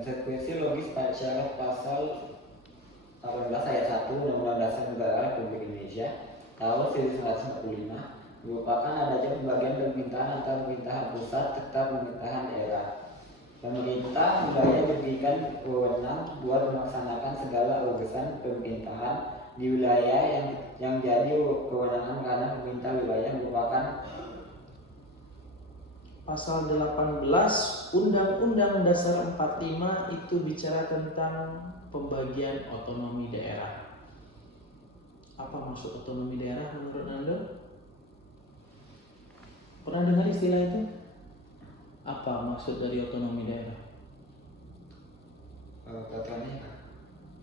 Konsekuensi logis pada syarat pasal 18 ayat 1 Undang-Undang Dasar Negara Republik Indonesia tahun 1945 merupakan adanya pembagian pemerintahan antara pemerintahan pusat serta pemerintahan daerah. Pemerintah wilayah diberikan wewenang buat melaksanakan segala urusan pemerintahan di wilayah yang jadi kewenangan karena pemerintah wilayah merupakan Pasal 18 Undang-Undang Dasar 45 itu bicara tentang pembagian otonomi daerah. Apa maksud otonomi daerah menurut Anda? Pernah dengar istilah itu? Apa maksud dari otonomi daerah?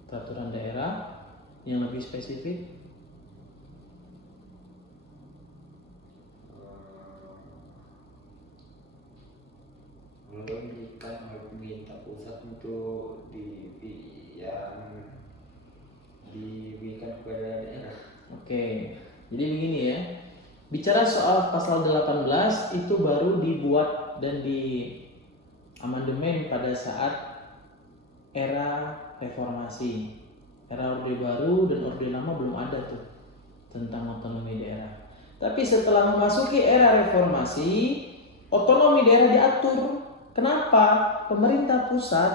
Peraturan daerah yang lebih spesifik? Memberikan oleh pemerintah pusat untuk diberikan kepada daerah. Oke, jadi begini ya. Bicara soal pasal 18 itu baru dibuat dan di amandemen pada saat era reformasi. Era Orde Baru dan Orde Lama belum ada tuh tentang otonomi daerah. Tapi setelah memasuki era reformasi, otonomi daerah diatur. Kenapa? Pemerintah pusat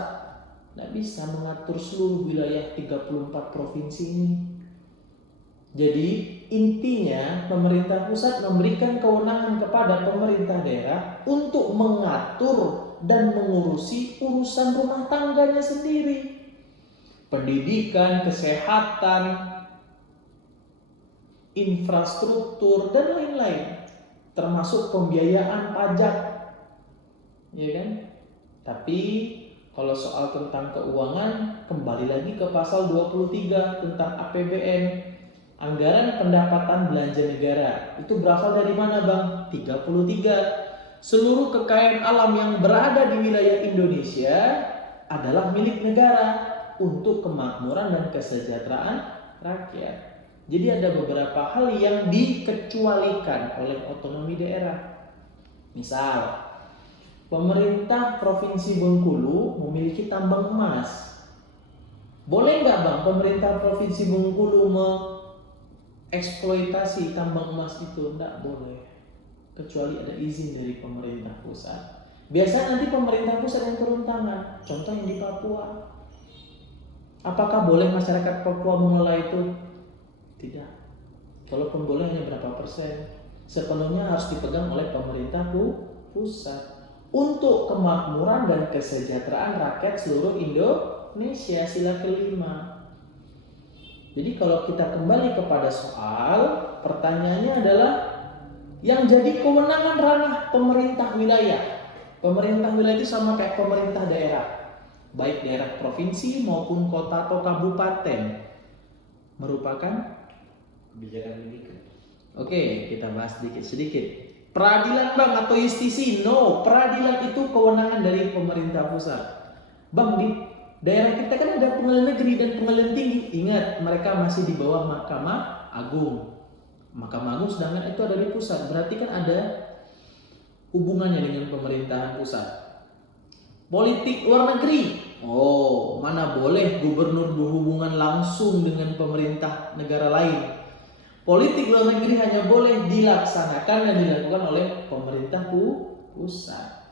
tidak bisa mengatur seluruh wilayah 34 provinsi ini. Jadi intinya pemerintah pusat memberikan kewenangan kepada pemerintah daerah untuk mengatur dan mengurusi urusan rumah tangganya sendiri. Pendidikan, kesehatan, infrastruktur dan lain-lain, termasuk pembiayaan pajak, ya kan? Tapi kalau soal tentang keuangan, kembali lagi ke pasal 23 tentang APBN, anggaran pendapatan belanja negara. Itu berasal dari mana, Bang? 33. Seluruh kekayaan alam yang berada di wilayah Indonesia adalah milik negara untuk kemakmuran dan kesejahteraan rakyat. Jadi ada beberapa hal yang dikecualikan oleh otonomi daerah. Misal, pemerintah Provinsi Bengkulu memiliki tambang emas. Boleh nggak, Bang, pemerintah Provinsi Bengkulu eksploitasi tambang emas itu? Tidak boleh, kecuali ada izin dari pemerintah pusat. Biasanya nanti pemerintah pusat yang turun tangan. Contoh yang di Papua. Apakah boleh masyarakat Papua mengelola itu? Tidak. Kalaupun boleh hanya berapa persen. Sepenuhnya harus dipegang oleh pemerintah pusat untuk kemakmuran dan kesejahteraan rakyat seluruh Indonesia. Sila kelima. Jadi kalau kita kembali kepada soal, pertanyaannya adalah yang jadi kewenangan ranah pemerintah wilayah. Pemerintah wilayah itu sama kayak pemerintah daerah, baik daerah provinsi maupun kota atau kabupaten, merupakan Kebijakan pendidikan. Oke, kita bahas sedikit. Peradilan, Bang, atau justisi? No, peradilan itu kewenangan dari pemerintah pusat. Bang, di daerah kita kan ada pengadilan negeri dan pengadilan tinggi. Ingat, mereka masih di bawah Mahkamah Agung. Mahkamah Agung sedangkan itu ada di pusat. Berarti kan ada hubungannya dengan pemerintahan pusat. Politik luar negeri. Oh, mana boleh gubernur berhubungan langsung dengan pemerintah negara lain. Politik luar negeri hanya boleh dilaksanakan dan dilakukan oleh pemerintah pusat.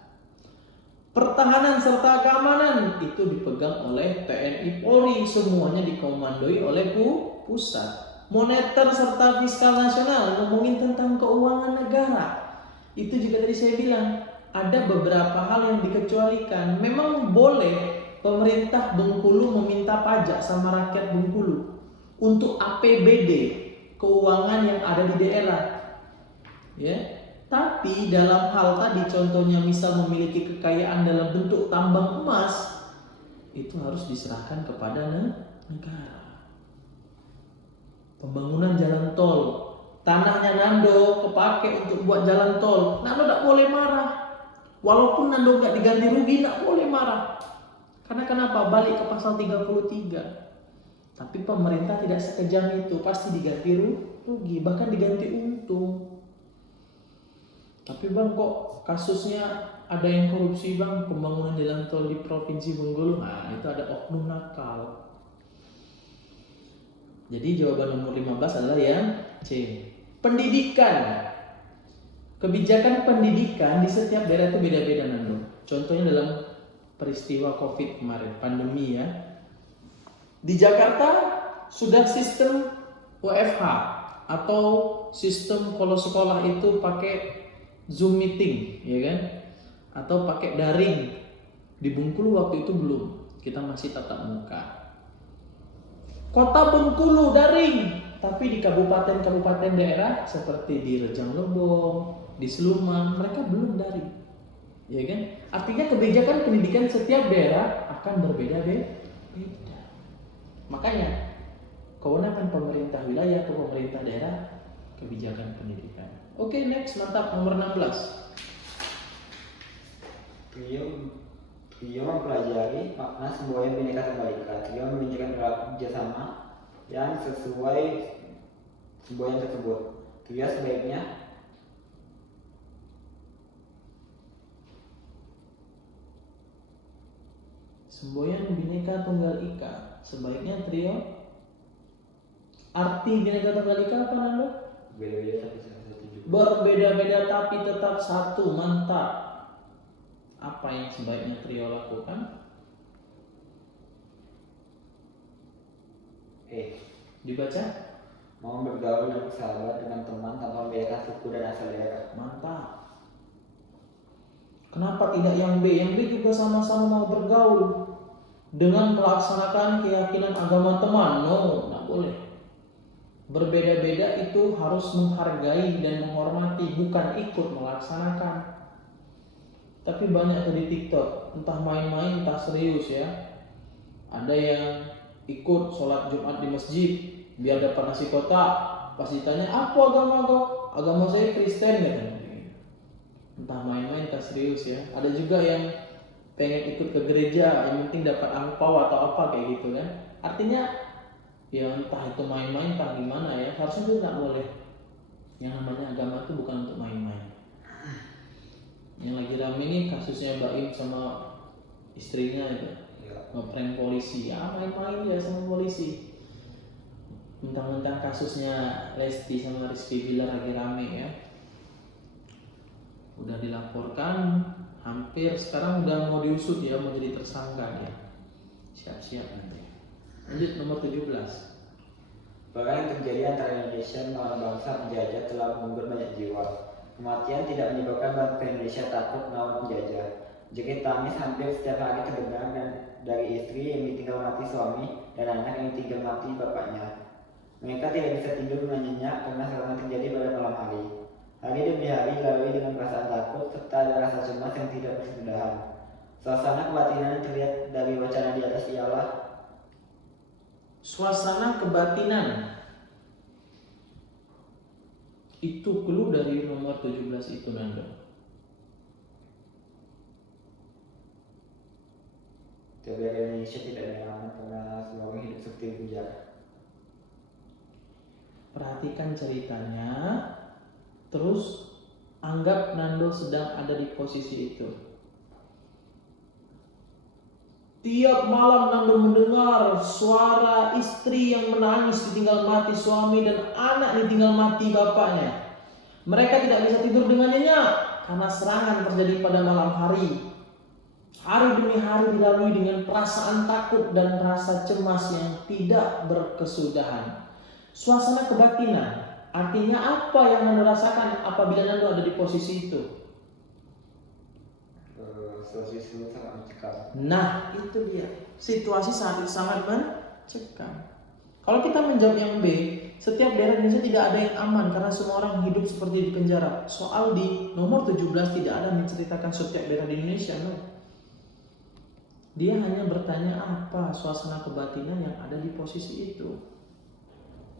Pertahanan serta keamanan itu dipegang oleh TNI Polri, semuanya dikomandoi oleh pusat. Moneter serta fiskal nasional, ngomongin tentang keuangan negara. Itu juga tadi saya bilang, ada beberapa hal yang dikecualikan. Memang boleh pemerintah Bengkulu meminta pajak sama rakyat Bengkulu untuk APBD, keuangan yang ada di daerah. Ya. Tapi dalam hal tadi contohnya misal memiliki kekayaan dalam bentuk tambang emas, itu harus diserahkan kepada negara. Pembangunan jalan tol, tanahnya Nando kepake untuk buat jalan tol, Nando tidak boleh marah. Walaupun Nando nggak diganti rugi, tidak boleh marah. Karena kenapa? Balik ke pasal 33. Tapi pemerintah tidak sekejam itu, pasti diganti rugi, bahkan diganti untung. Tapi Bang, kok kasusnya ada yang korupsi bang, pembangunan jalan tol di Provinsi Bengkulu. Nah, itu ada oknum nakal. Jadi jawaban nomor 15 adalah yang C. Pendidikan. Kebijakan pendidikan di setiap daerah itu beda-beda Nando. Contohnya dalam peristiwa Covid kemarin, pandemi ya. Di Jakarta sudah sistem WFH atau sistem kalau sekolah itu pakai Zoom meeting, ya kan? Atau pakai daring. Di Bengkulu waktu itu belum, kita masih tatap muka. Kota Bengkulu daring, tapi di kabupaten-kabupaten daerah seperti di Rejang Lebong, di Sleman, mereka belum daring, ya kan? Artinya kebijakan pendidikan setiap daerah akan berbeda-beda. Makanya kewenangan pemerintah wilayah atau pemerintah daerah kebijakan pendidikan. Oke, next, mantap, nomor 16. Trio mempelajari makna semboyan Bhinneka Tunggal Ika. Trio menunjukkan perilaku kerjasama yang sesuai semboyan tersebut. Trio sebaiknya semboyan Bhinneka Tunggal Ika. Sebaiknya trio. Arti Bhinneka Tunggal Ika apa Nando? beda-beda tapi satu juga. Berbeda-beda tapi tetap satu, mantap. Apa yang sebaiknya trio lakukan? Dibaca? Mau bergaul dan bersahabat dengan teman tanpa membedakan suku dan asal daerah. Mantap. Kenapa tidak yang B? Yang B juga sama-sama mau bergaul dengan melaksanakan keyakinan agama teman. No, nggak boleh. Berbeda-beda itu harus menghargai dan menghormati, bukan ikut melaksanakan. Tapi banyak tuh di TikTok, entah main-main, entah serius ya. Ada yang ikut sholat Jumat di masjid biar dapat nasi kotak. Pas ditanya, apa agama kau? Agama saya Kristen katanya. Entah main-main, entah serius ya. Ada juga yang pengen ikut ke gereja, yang penting dapat angpau atau apa kayak gitu kan. Artinya ya entah itu main-main, entah gimana ya. Harusnya itu nggak boleh. Yang namanya agama itu bukan untuk main-main. Yang lagi rame nih kasusnya Baim sama istrinya itu ngeprank polisi. Ya main-main ya sama polisi. Mentang-mentang kasusnya Lesti sama Rizky Bilar lagi rame ya. Udah dilaporkan, hampir sekarang udah mau diusut ya, mau jadi tersangka ya. Siap-siap nanti. Lanjut nomor 17. Perang yang terjadi antara Indonesia melawan bangsa penjajah telah mengubur banyak jiwa. Kematian tidak menyebabkan bangsa Indonesia takut melawan penjajah. Jerit tangis hampir setiap hari terdengar dari istri yang ditinggal mati suami dan anak yang ditinggal mati bapaknya. Mereka tidak bisa tidur dengan nyenyak karena serangan terjadi pada malam hari. Hari demi hari dilalui dengan perasaan takut serta ada rasa cemas yang tidak berkesudahan. Suasana kebatinan yang terlihat dari wacana di atas ialah Suasana kebatinan itu clue dari nomor 17 itu Nando. Tiap Indonesia tidak nyaman karena semua orang hidup seperti di penjara. Perhatikan ceritanya, terus anggap Nando sedang ada di posisi itu. Tiap malam Nando mendengar suara istri yang menangis ditinggal mati suami dan anak ditinggal mati bapaknya. Mereka tidak bisa tidur dengan nyenyak karena serangan terjadi pada malam hari. Hari demi hari dilalui dengan perasaan takut dan rasa cemas yang tidak berkesudahan. Suasana kebatinan, artinya apa yang Nando rasakan apabila Nando ada di posisi itu? Situasi itu sangat mencekam. Nah, itu dia. Situasi sangat mencekam. Kalau kita menjawab yang B, setiap daerah Indonesia tidak ada yang aman karena semua orang hidup seperti di penjara. Soal di nomor 17 tidak ada menceritakan setiap daerah di Indonesia, no. Dia hanya bertanya apa suasana kebatinan yang ada di posisi itu.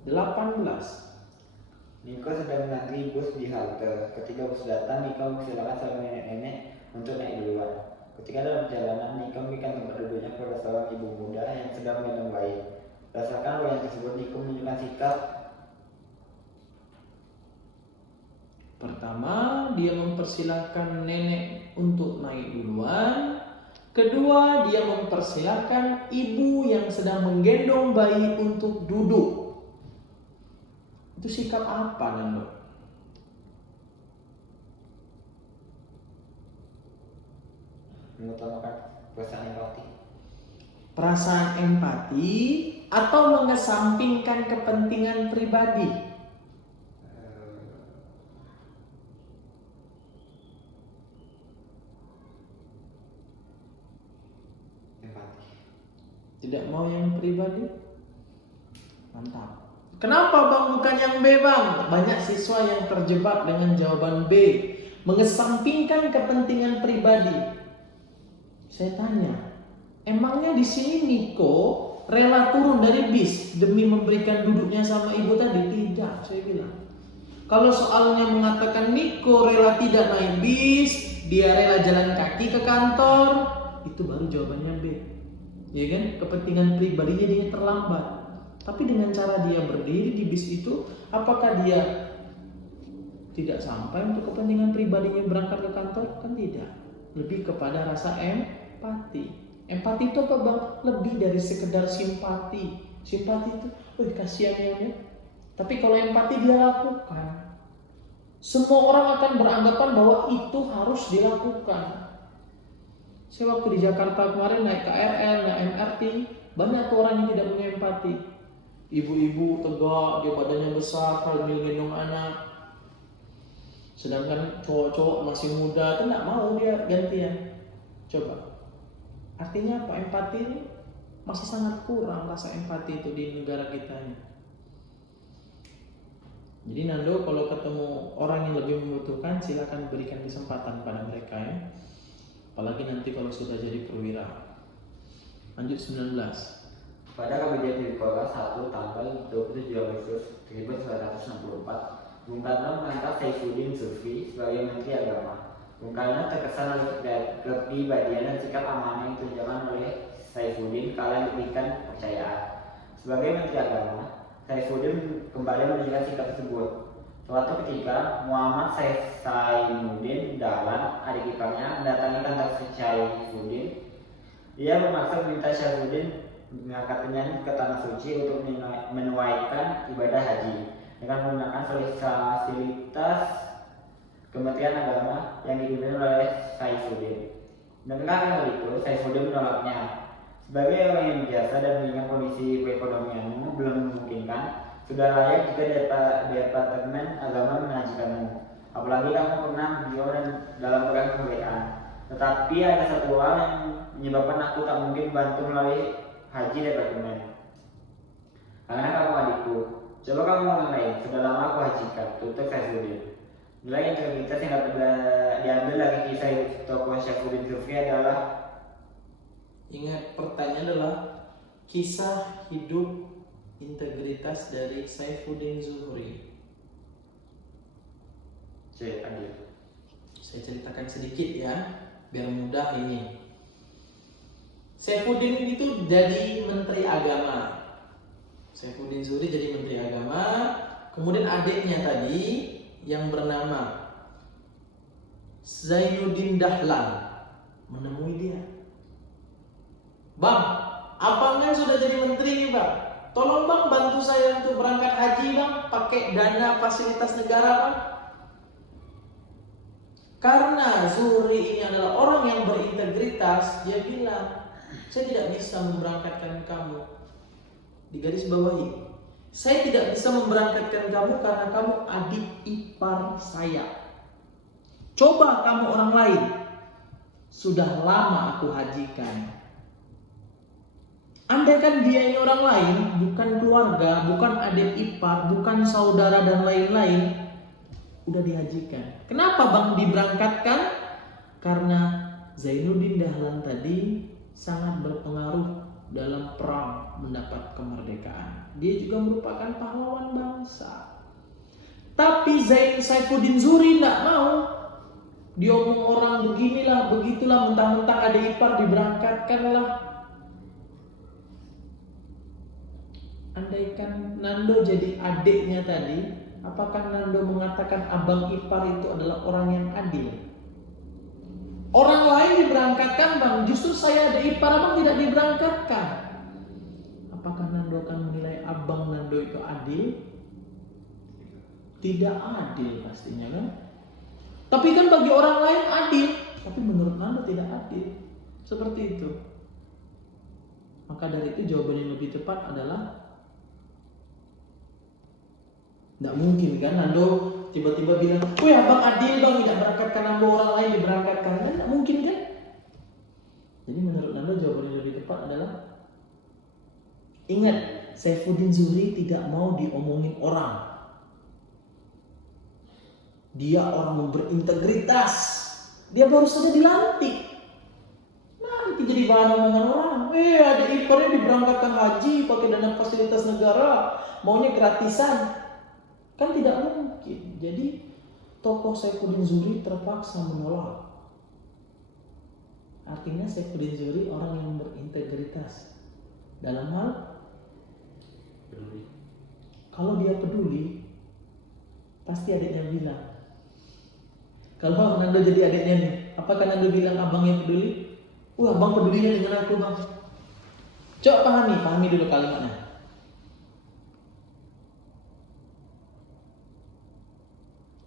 18. Niko sedang menanti bus di halte. Ketika bus datang, Niko mempersilakan seorang nenek-nenek untuk naik duluan. Ketika dalam perjalanan, Niko memberikan tempat duduknya kepada seorang ibu muda yang sedang meminum wine. Berdasarkan wine tersebut, Niko menunjukkan sikap Pertama, dia mempersilahkan nenek untuk naik duluan. Kedua, dia mempersilahkan ibu yang sedang menggendong bayi untuk duduk. Itu sikap apa, Nando? Mengutamakan perasaan empati. Perasaan empati atau mengesampingkan kepentingan pribadi? Empati. Tidak mau yang pribadi? Mantap. Kenapa bang bukan yang B bang? Banyak siswa yang terjebak dengan jawaban B. Mengesampingkan kepentingan pribadi. Saya tanya, emangnya di sini Niko rela turun dari bis demi memberikan duduknya sama ibu tadi? Tidak, saya bilang. Kalau soalnya mengatakan Niko rela tidak naik bis, dia rela jalan kaki ke kantor, itu baru jawabannya B. Ya kan? Kepentingan pribadinya dia terlambat. Tapi dengan cara dia berdiri di bis itu, apakah dia tidak sampai untuk kepentingan pribadinya berangkat ke kantor? Kan tidak. Lebih kepada rasa empati. Empati itu apa bang? Lebih dari sekedar simpati. Simpati itu, kasihan ya. Tapi kalau empati dia lakukan. Semua orang akan beranggapan bahwa itu harus dilakukan. Saya waktu di Jakarta kemarin naik KRL, naik MRT, banyak tuh orang yang tidak punya empati. Ibu-ibu tegak, dia badannya besar, sambil gendong anak. Sedangkan cowok-cowok masih muda, itu nggak mau dia gantian. Coba, artinya apa? Empati ini masih sangat kurang rasa empati itu di negara kita ini. Jadi Nando kalau ketemu orang yang lebih membutuhkan, silakan berikan kesempatan pada mereka ya. Apalagi nanti kalau sudah jadi perwira. Lanjut 19. Pada Kabinet Dirgantara 1 tanggal 27 Agustus 1964, Bung Karno mengangkat Saifuddin Shufri sebagai Menteri Agama. Bung Karno terkesan oleh kepribadian dan sikap amanah yang ditunjukkan oleh Saifuddin kala diberikan kepercayaan. Sebagai Menteri Agama, Saifuddin kembali menunjukkan sikap tersebut. Suatu ketika, Muhammad Saifuddin Dahlan, adik iparnya, mendatangi kantor Saifuddin. Dia memaksa meminta Saifuddin mengangkatnya ke tanah suci untuk menunaikan ibadah haji dengan menggunakan fasilitas Kementerian Agama yang dipimpin oleh Saifuddin. Benar hal itu, Saifuddin menolaknya. Sebagai orang yang biasa dan mengingat kondisi perekonomianmu belum memungkinkan, sudah layak jika Departemen Agama mengajukanmu. Apalagi kamu pernah beliau dalam perang kemerdekaan. Tetapi ada satu hal yang menyebabkan aku tak mungkin bantu melalui haji departemen. Karena kamu adikku. Coba kamu mengenai, sudah lama aku hajikan, tutup Saifuddin. Nilai integritas yang dapat diambil dari kisah tokoh Saifuddin Shufri adalah, ingat pertanyaan adalah kisah hidup integritas dari Saifuddin Zuhri. Saya ceritakan sedikit ya, biar mudah ini. Saifuddin itu jadi Menteri Agama. Saifuddin Zuhri jadi Menteri Agama. Kemudian adiknya tadi yang bernama Zainuddin Dahlan menemui dia. Bang, abang kan sudah jadi menteri nih bang. Tolong bang bantu saya untuk berangkat haji bang, pakai dana fasilitas negara bang. Karena Zuhri ini adalah orang yang berintegritas, dia bilang, saya tidak bisa memberangkatkan kamu. Di garis bawahi, saya tidak bisa memberangkatkan kamu karena kamu adik ipar saya. Coba kamu orang lain, sudah lama aku hajikan. Andaikan dia ini orang lain, bukan keluarga, bukan adik ipar, bukan saudara dan lain-lain, udah dihajikan. Kenapa bang diberangkatkan? Karena Zainuddin Dahlan tadi sangat berpengaruh dalam perang mendapat kemerdekaan. Dia juga merupakan pahlawan bangsa. Tapi Saifuddin Zuhri tidak mau. Dia omong orang beginilah, begitulah, mentang-mentang ada ipar diberangkatkanlah. Andaikan Nando jadi adiknya tadi, apakah Nando mengatakan abang ipar itu adalah orang yang adil? Orang lain diberangkatkan bang, justru saya ada ipar abang tidak diberangkatkan. Apakah Nando akan menilai abang Nando itu adil? Tidak adil pastinya kan. Tapi kan bagi orang lain adil, tapi menurut Nando tidak adil. Seperti itu. Maka dari itu jawaban yang lebih tepat adalah tidak mungkin kan Nando tiba-tiba bilang, wih abang adil bang, tidak berangkatkan Nando, orang lain diberangkatkan. Kan tidak mungkin kan. Jadi menurut Nando jawaban yang lebih tepat adalah, ingat, Saifuddin Zuhri tidak mau diomongin orang. Dia orang yang berintegritas. Dia baru saja dilantik. Nanti jadi bahan omongan orang. Ada iparnya diberangkatkan haji pakai dana fasilitas negara, maunya gratisan. Kan tidak mungkin. Jadi tokoh Saifuddin Zuhri terpaksa menolak. Artinya Saifuddin Zuhri orang yang berintegritas. Dalam hal peduli. Kalau dia peduli, pasti adiknya bilang. Kalau Nando jadi adiknya nih, apakah Nando bilang abangnya peduli? Abang pedulinya dengan aku bang. Coba pahami dulu kalimatnya.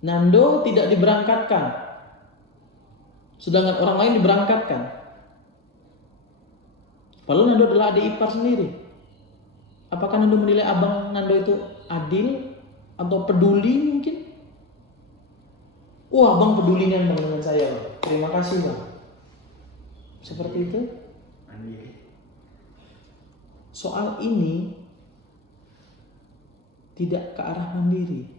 Nando tidak diberangkatkan, sedangkan orang lain diberangkatkan. Padahal Nando adalah adik ipar sendiri. Apakah Nando menilai abang Nando itu adil atau peduli mungkin? Abang pedulinya bang dengan saya bang. Terima kasih bang. Seperti itu. Soal ini tidak ke arah mandiri.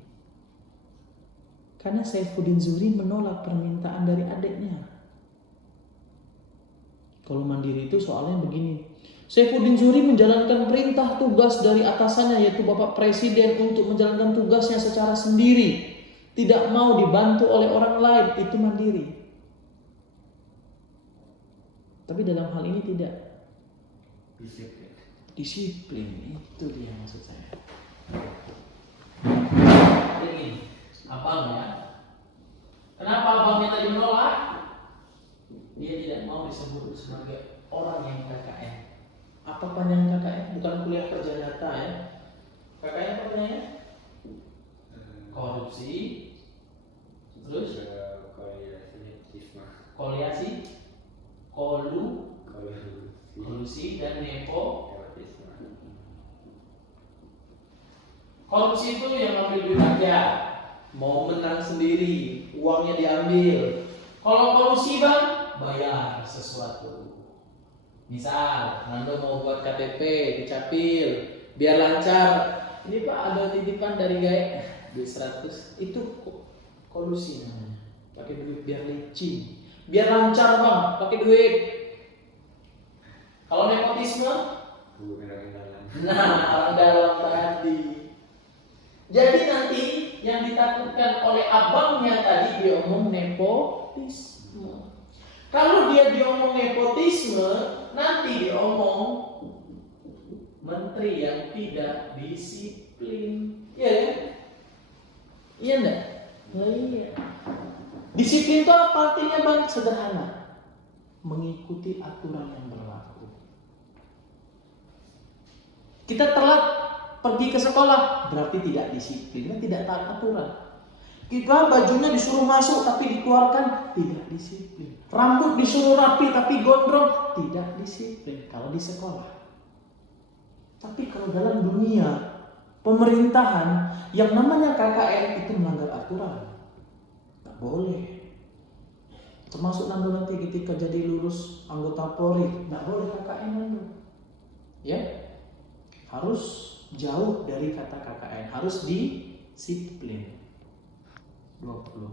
Karena Saifuddin Zuhri menolak permintaan dari adiknya. Kalau mandiri itu soalnya begini. Saifuddin Zuhri menjalankan perintah tugas dari atasannya, yaitu Bapak Presiden, untuk menjalankan tugasnya secara sendiri. Tidak mau dibantu oleh orang lain, itu mandiri. Tapi dalam hal ini tidak. Disiplin, itu dia maksud saya. Ini abangnya. Kenapa abangnya tadi menolak? Dia tidak mau disebut sebagai orang yang KKN. Apa panjang KKN? Bukan kuliah kerja nyata ya. KKN apa panjangnya? Korupsi, terus kolusi, kolusi dan nepo. Korupsi itu yang ngambil duit aja, mau menang sendiri, uangnya diambil. Kalau kolusi bang, bayar sesuatu. Misal, Nando mau buat KTP, dicapil, biar lancar. Ini pak ada titipan dari Gaek. Duit 100 itu kolusi namanya. Pakai duit biar licin, biar lancar bang, pakai duit. Kalau nepotisme, orang dalam tadi. Jadi nanti yang ditakutkan oleh abangnya tadi dia omong nepotisme. Kalau dia diomong nepotisme, nanti diomong menteri yang tidak disiplin. Iya kan? Iya enggak? Iya. Disiplin itu apa artinya bang? Sederhana. Mengikuti aturan yang berlaku. Kita telat pergi ke sekolah, berarti tidak disiplin, tidak taat aturan. Kita bajunya disuruh masuk tapi dikeluarkan, tidak disiplin. Rambut disuruh rapi tapi gondrong, tidak disiplin kalau di sekolah. Tapi kalau dalam dunia pemerintahan, yang namanya KKN itu melanggar aturan. Tak boleh. Termasuk Nando nanti ketika jadi lulus anggota Polri, tak boleh KKN Nando. Ya, harus jauh dari kata KKN, harus disiplin. 20.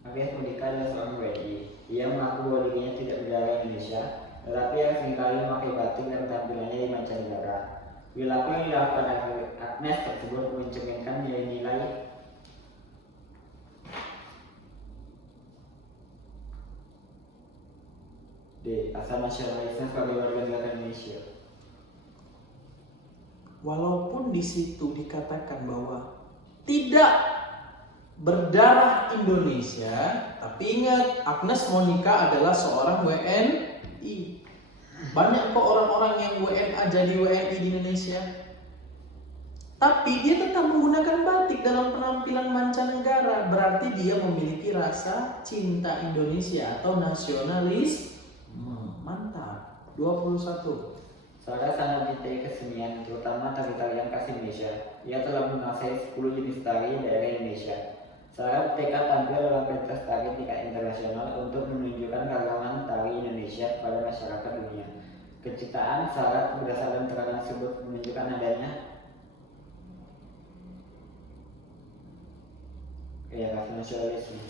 Akhirnya Mudika adalah seorang WNI. Ia mengaku bahwa dirinya tidak berdarah Indonesia, tetapi yang seringkali memakai batik dan tampilannya di mancanegara. Perilaku yang dilakukan Agnes tersebut mencerminkan nilai-nilai asal nasionalisme sebagai warga negara Indonesia. Walaupun di situ dikatakan bahwa tidak berdarah Indonesia, tapi ingat Agnes Monica adalah seorang WNI. Banyak kok orang-orang yang WNA jadi WNI di Indonesia. Tapi dia tetap menggunakan batik dalam penampilan mancanegara. Berarti dia memiliki rasa cinta Indonesia atau nasionalis. Mantap. 21. Saudara sangat mencintai kesenian, terutama tari-tarian khas Indonesia. Ia telah menguasai 10 jenis tari daerah Indonesia. Saudara bertekad tampil dalam pentas tari tingkat internasional untuk menunjukkan keragaman tari Indonesia kepada masyarakat dunia. Kecintaan saudara berdasarkan keterangan tersebut menunjukkan adanya rasa nasionalisme.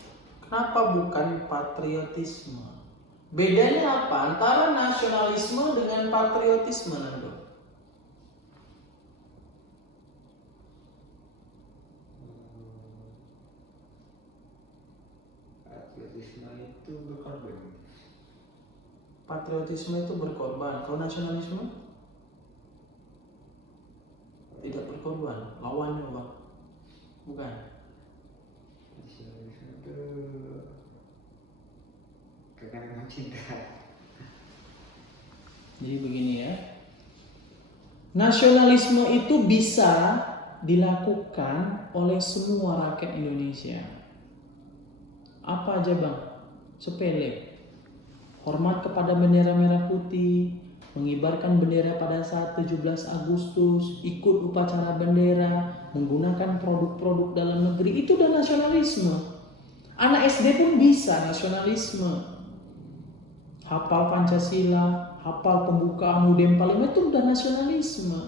Kenapa bukan patriotisme? Bedanya apa antara nasionalisme dengan patriotisme, Nando? Patriotisme itu berkorban. Patriotisme itu berkorban. Kalau nasionalisme tidak berkorban. Lawannya, Bang. Bukan. Nasionalisme itu karena cinta. Jadi begini ya. Nasionalisme itu bisa dilakukan oleh semua rakyat Indonesia. Apa aja, Bang? Sepele. Hormat kepada bendera merah putih, mengibarkan bendera pada saat 17 Agustus, ikut upacara bendera, menggunakan produk-produk dalam negeri, itu udah nasionalisme. Anak SD pun bisa nasionalisme. Hafal Pancasila, hafal pembukaan UUD 45 itu udah nasionalisme.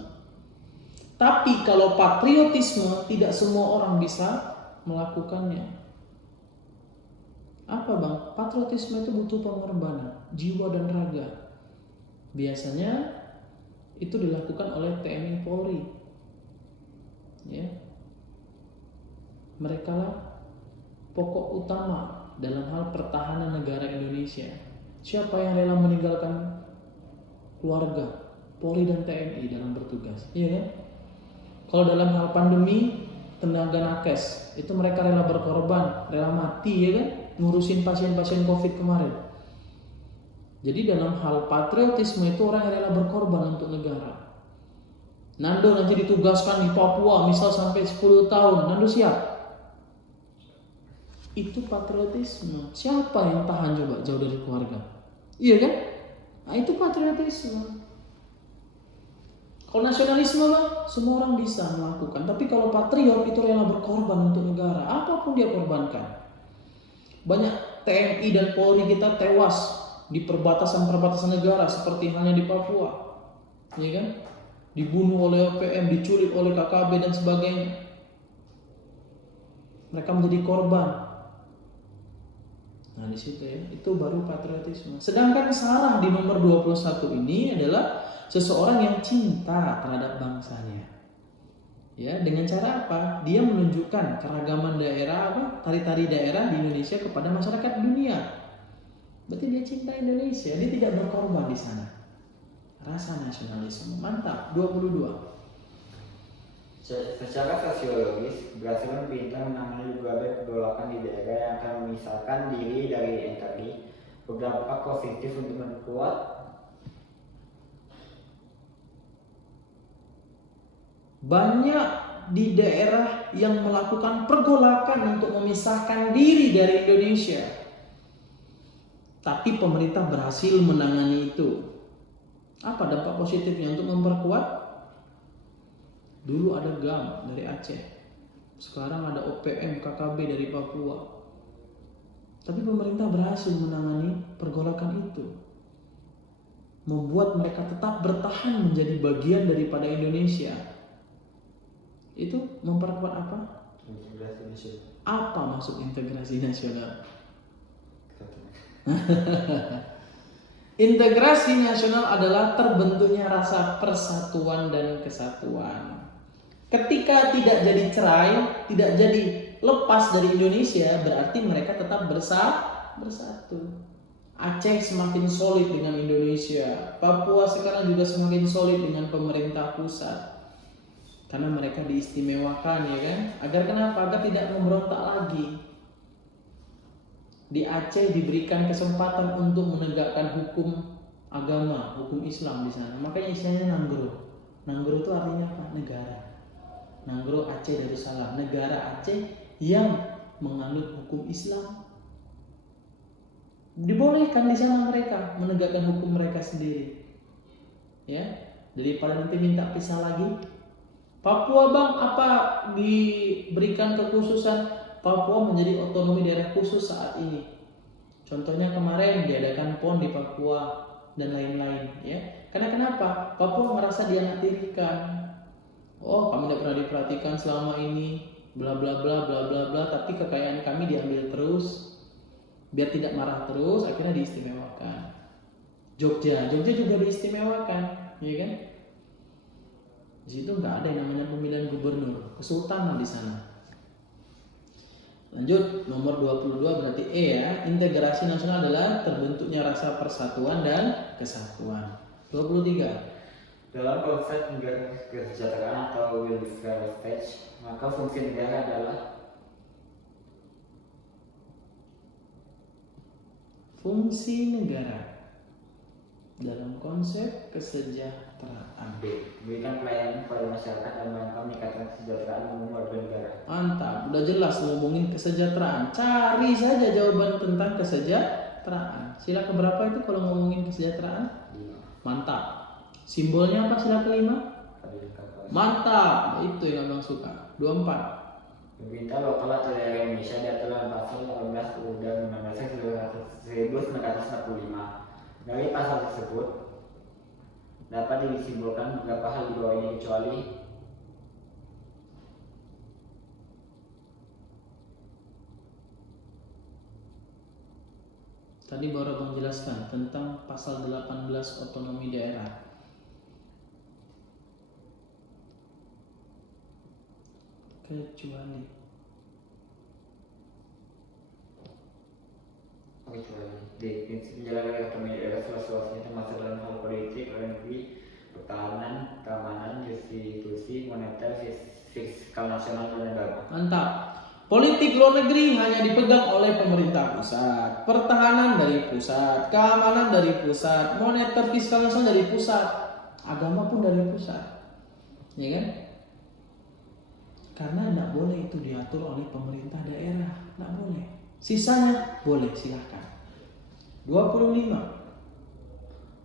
Tapi kalau patriotisme tidak semua orang bisa melakukannya. Apa, Bang? Patriotisme itu butuh pengorbanan jiwa dan raga. Biasanya itu dilakukan oleh TNI Polri. Ya. Mereka lah pokok utama dalam hal pertahanan negara Indonesia. Siapa yang rela meninggalkan keluarga? Polri dan TNI dalam bertugas. Iya kan? Kalau dalam hal pandemi, tenaga nakes itu mereka rela berkorban, rela mati, ya kan? Ngurusin pasien-pasien COVID kemarin. Jadi dalam hal patriotisme itu orang yang rela berkorban untuk negara. Nando nanti ditugaskan di Papua misal sampai 10 tahun, Nando siap? Itu patriotisme. Siapa yang tahan coba jauh dari keluarga? Iya kan? Nah, itu patriotisme. Kalau nasionalisme, Bang, semua orang bisa melakukan. Tapi kalau patriot itu rela berkorban untuk negara, apapun dia korbankan. Banyak TNI dan Polri kita tewas di perbatasan-perbatasan negara seperti halnya di Papua, ya kan? Dibunuh oleh OPM, diculik oleh KKB dan sebagainya. Mereka menjadi korban. Nah, di situ ya, itu baru patriotisme. Sedangkan Sarah di nomor 21 ini adalah seseorang yang cinta terhadap bangsanya. Ya, dengan cara apa? Dia menunjukkan keragaman daerah, tari-tari daerah di Indonesia kepada masyarakat dunia. Berarti dia cinta Indonesia, dia tidak berkorban di sana. Rasa nasionalisme, mantap. 22. Secara sosiologis, berdasarkan pintar menangani berbagai pergolakan di daerah yang akan memisahkan diri dari NKRI, berdampak positif untuk memperkuat banyak di daerah yang melakukan pergolakan untuk memisahkan diri dari Indonesia. Tapi pemerintah berhasil menangani itu. Apa dampak positifnya untuk memperkuat? Dulu ada GAM dari Aceh. Sekarang ada OPM KKB dari Papua. Tapi pemerintah berhasil menangani pergolakan itu. Membuat mereka tetap bertahan menjadi bagian daripada Indonesia. Itu memperkuat apa? integrasi nasional. Apa maksud integrasi nasional? Integrasi nasional adalah terbentuknya rasa persatuan dan kesatuan. Ketika tidak jadi cerai, tidak jadi lepas dari Indonesia, berarti mereka tetap bersatu. Aceh semakin solid dengan Indonesia. Papua sekarang juga semakin solid dengan pemerintah pusat. Karena mereka diistimewakan, ya kan? Agar kenapa? Agar tidak memberontak lagi. Di Aceh diberikan kesempatan untuk menegakkan hukum agama, hukum Islam di sana. Makanya istilahnya Nanggro. Nanggro itu artinya apa? Negara. Nanggro Aceh Darussalam, negara Aceh yang menganut hukum Islam. Dibolehkan di sana mereka menegakkan hukum mereka sendiri. Ya, daripada nanti minta pisah lagi. Papua bang, apa diberikan kekhususan? Papua menjadi otonomi daerah khusus saat ini. Contohnya kemarin diadakan PON di Papua dan lain-lain, ya. Karena kenapa? Papua merasa dianaktirikan. Oh, kami tidak pernah diperhatikan selama ini, bla bla bla bla bla bla. Tapi kekayaan kami diambil terus, biar tidak marah terus, akhirnya diistimewakan. Jogja juga diistimewakan, ya kan? Di situ nggak ada yang namanya pemilihan gubernur, kesultanan di sana. Lanjut, nomor 22 berarti E ya. Integrasi nasional adalah terbentuknya rasa persatuan dan kesatuan. 23. Dalam konsep negara kesejahteraan atau welfare state, maka fungsi negara adalah fungsi negara dalam konsep kesejahteraan. B. Memberikan pelayanan kepada masyarakat dan rangka meningkatkan kesejahteraan umum warga negara. Mantap, udah jelas ngomongin kesejahteraan. Cari saja jawaban tentang kesejahteraan. Sila keberapa itu kalau ngomongin kesejahteraan? Mantap. Simbolnya apa sila kelima? Mantap, itu yang abang suka. 24. Pemerintah lokal atau daerah Indonesia diatur dalam pasal 18 Undang-Undang 1945. Dari pasal tersebut dapat disimpulkan beberapa hal di bawah ini kecuali tadi baru abang jelaskan tentang pasal 18 otonomi daerah. Kecuali D. Prinsip menjalankan otonomi daerah seluas-luasnya termasuk dalam hal politik, luar negeri, pertahanan, keamanan, institusi, moneter, fiskal nasional dan negara. mantap. Politik luar negeri hanya dipegang oleh pemerintah pusat, pertahanan dari pusat, keamanan dari pusat, moneter fiskal nasional dari pusat, agama pun dari pusat, ya kan? Karena tidak boleh itu diatur oleh pemerintah daerah, tidak boleh. Sisanya boleh, silahkan. 25.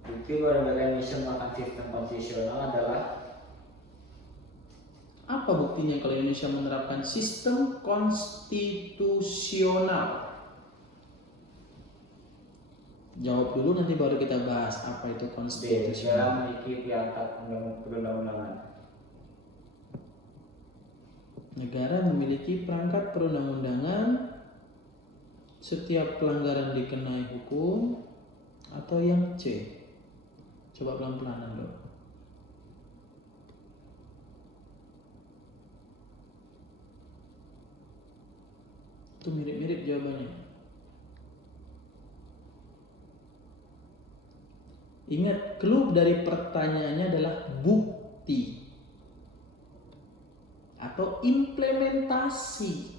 Bukti bahwa negara Indonesia melakukan sistem konstitusional adalah apa buktinya kalau Indonesia menerapkan sistem konstitusional? Jawab dulu nanti baru kita bahas apa itu D. konstitusional. Memiliki perangkat perundang-undangan. Negara memiliki perangkat perundang-undangan. Setiap pelanggaran dikenai hukum. Atau yang C? Coba pelan-pelan dulu. Itu mirip-mirip jawabannya. Ingat, clue dari pertanyaannya adalah bukti atau implementasi.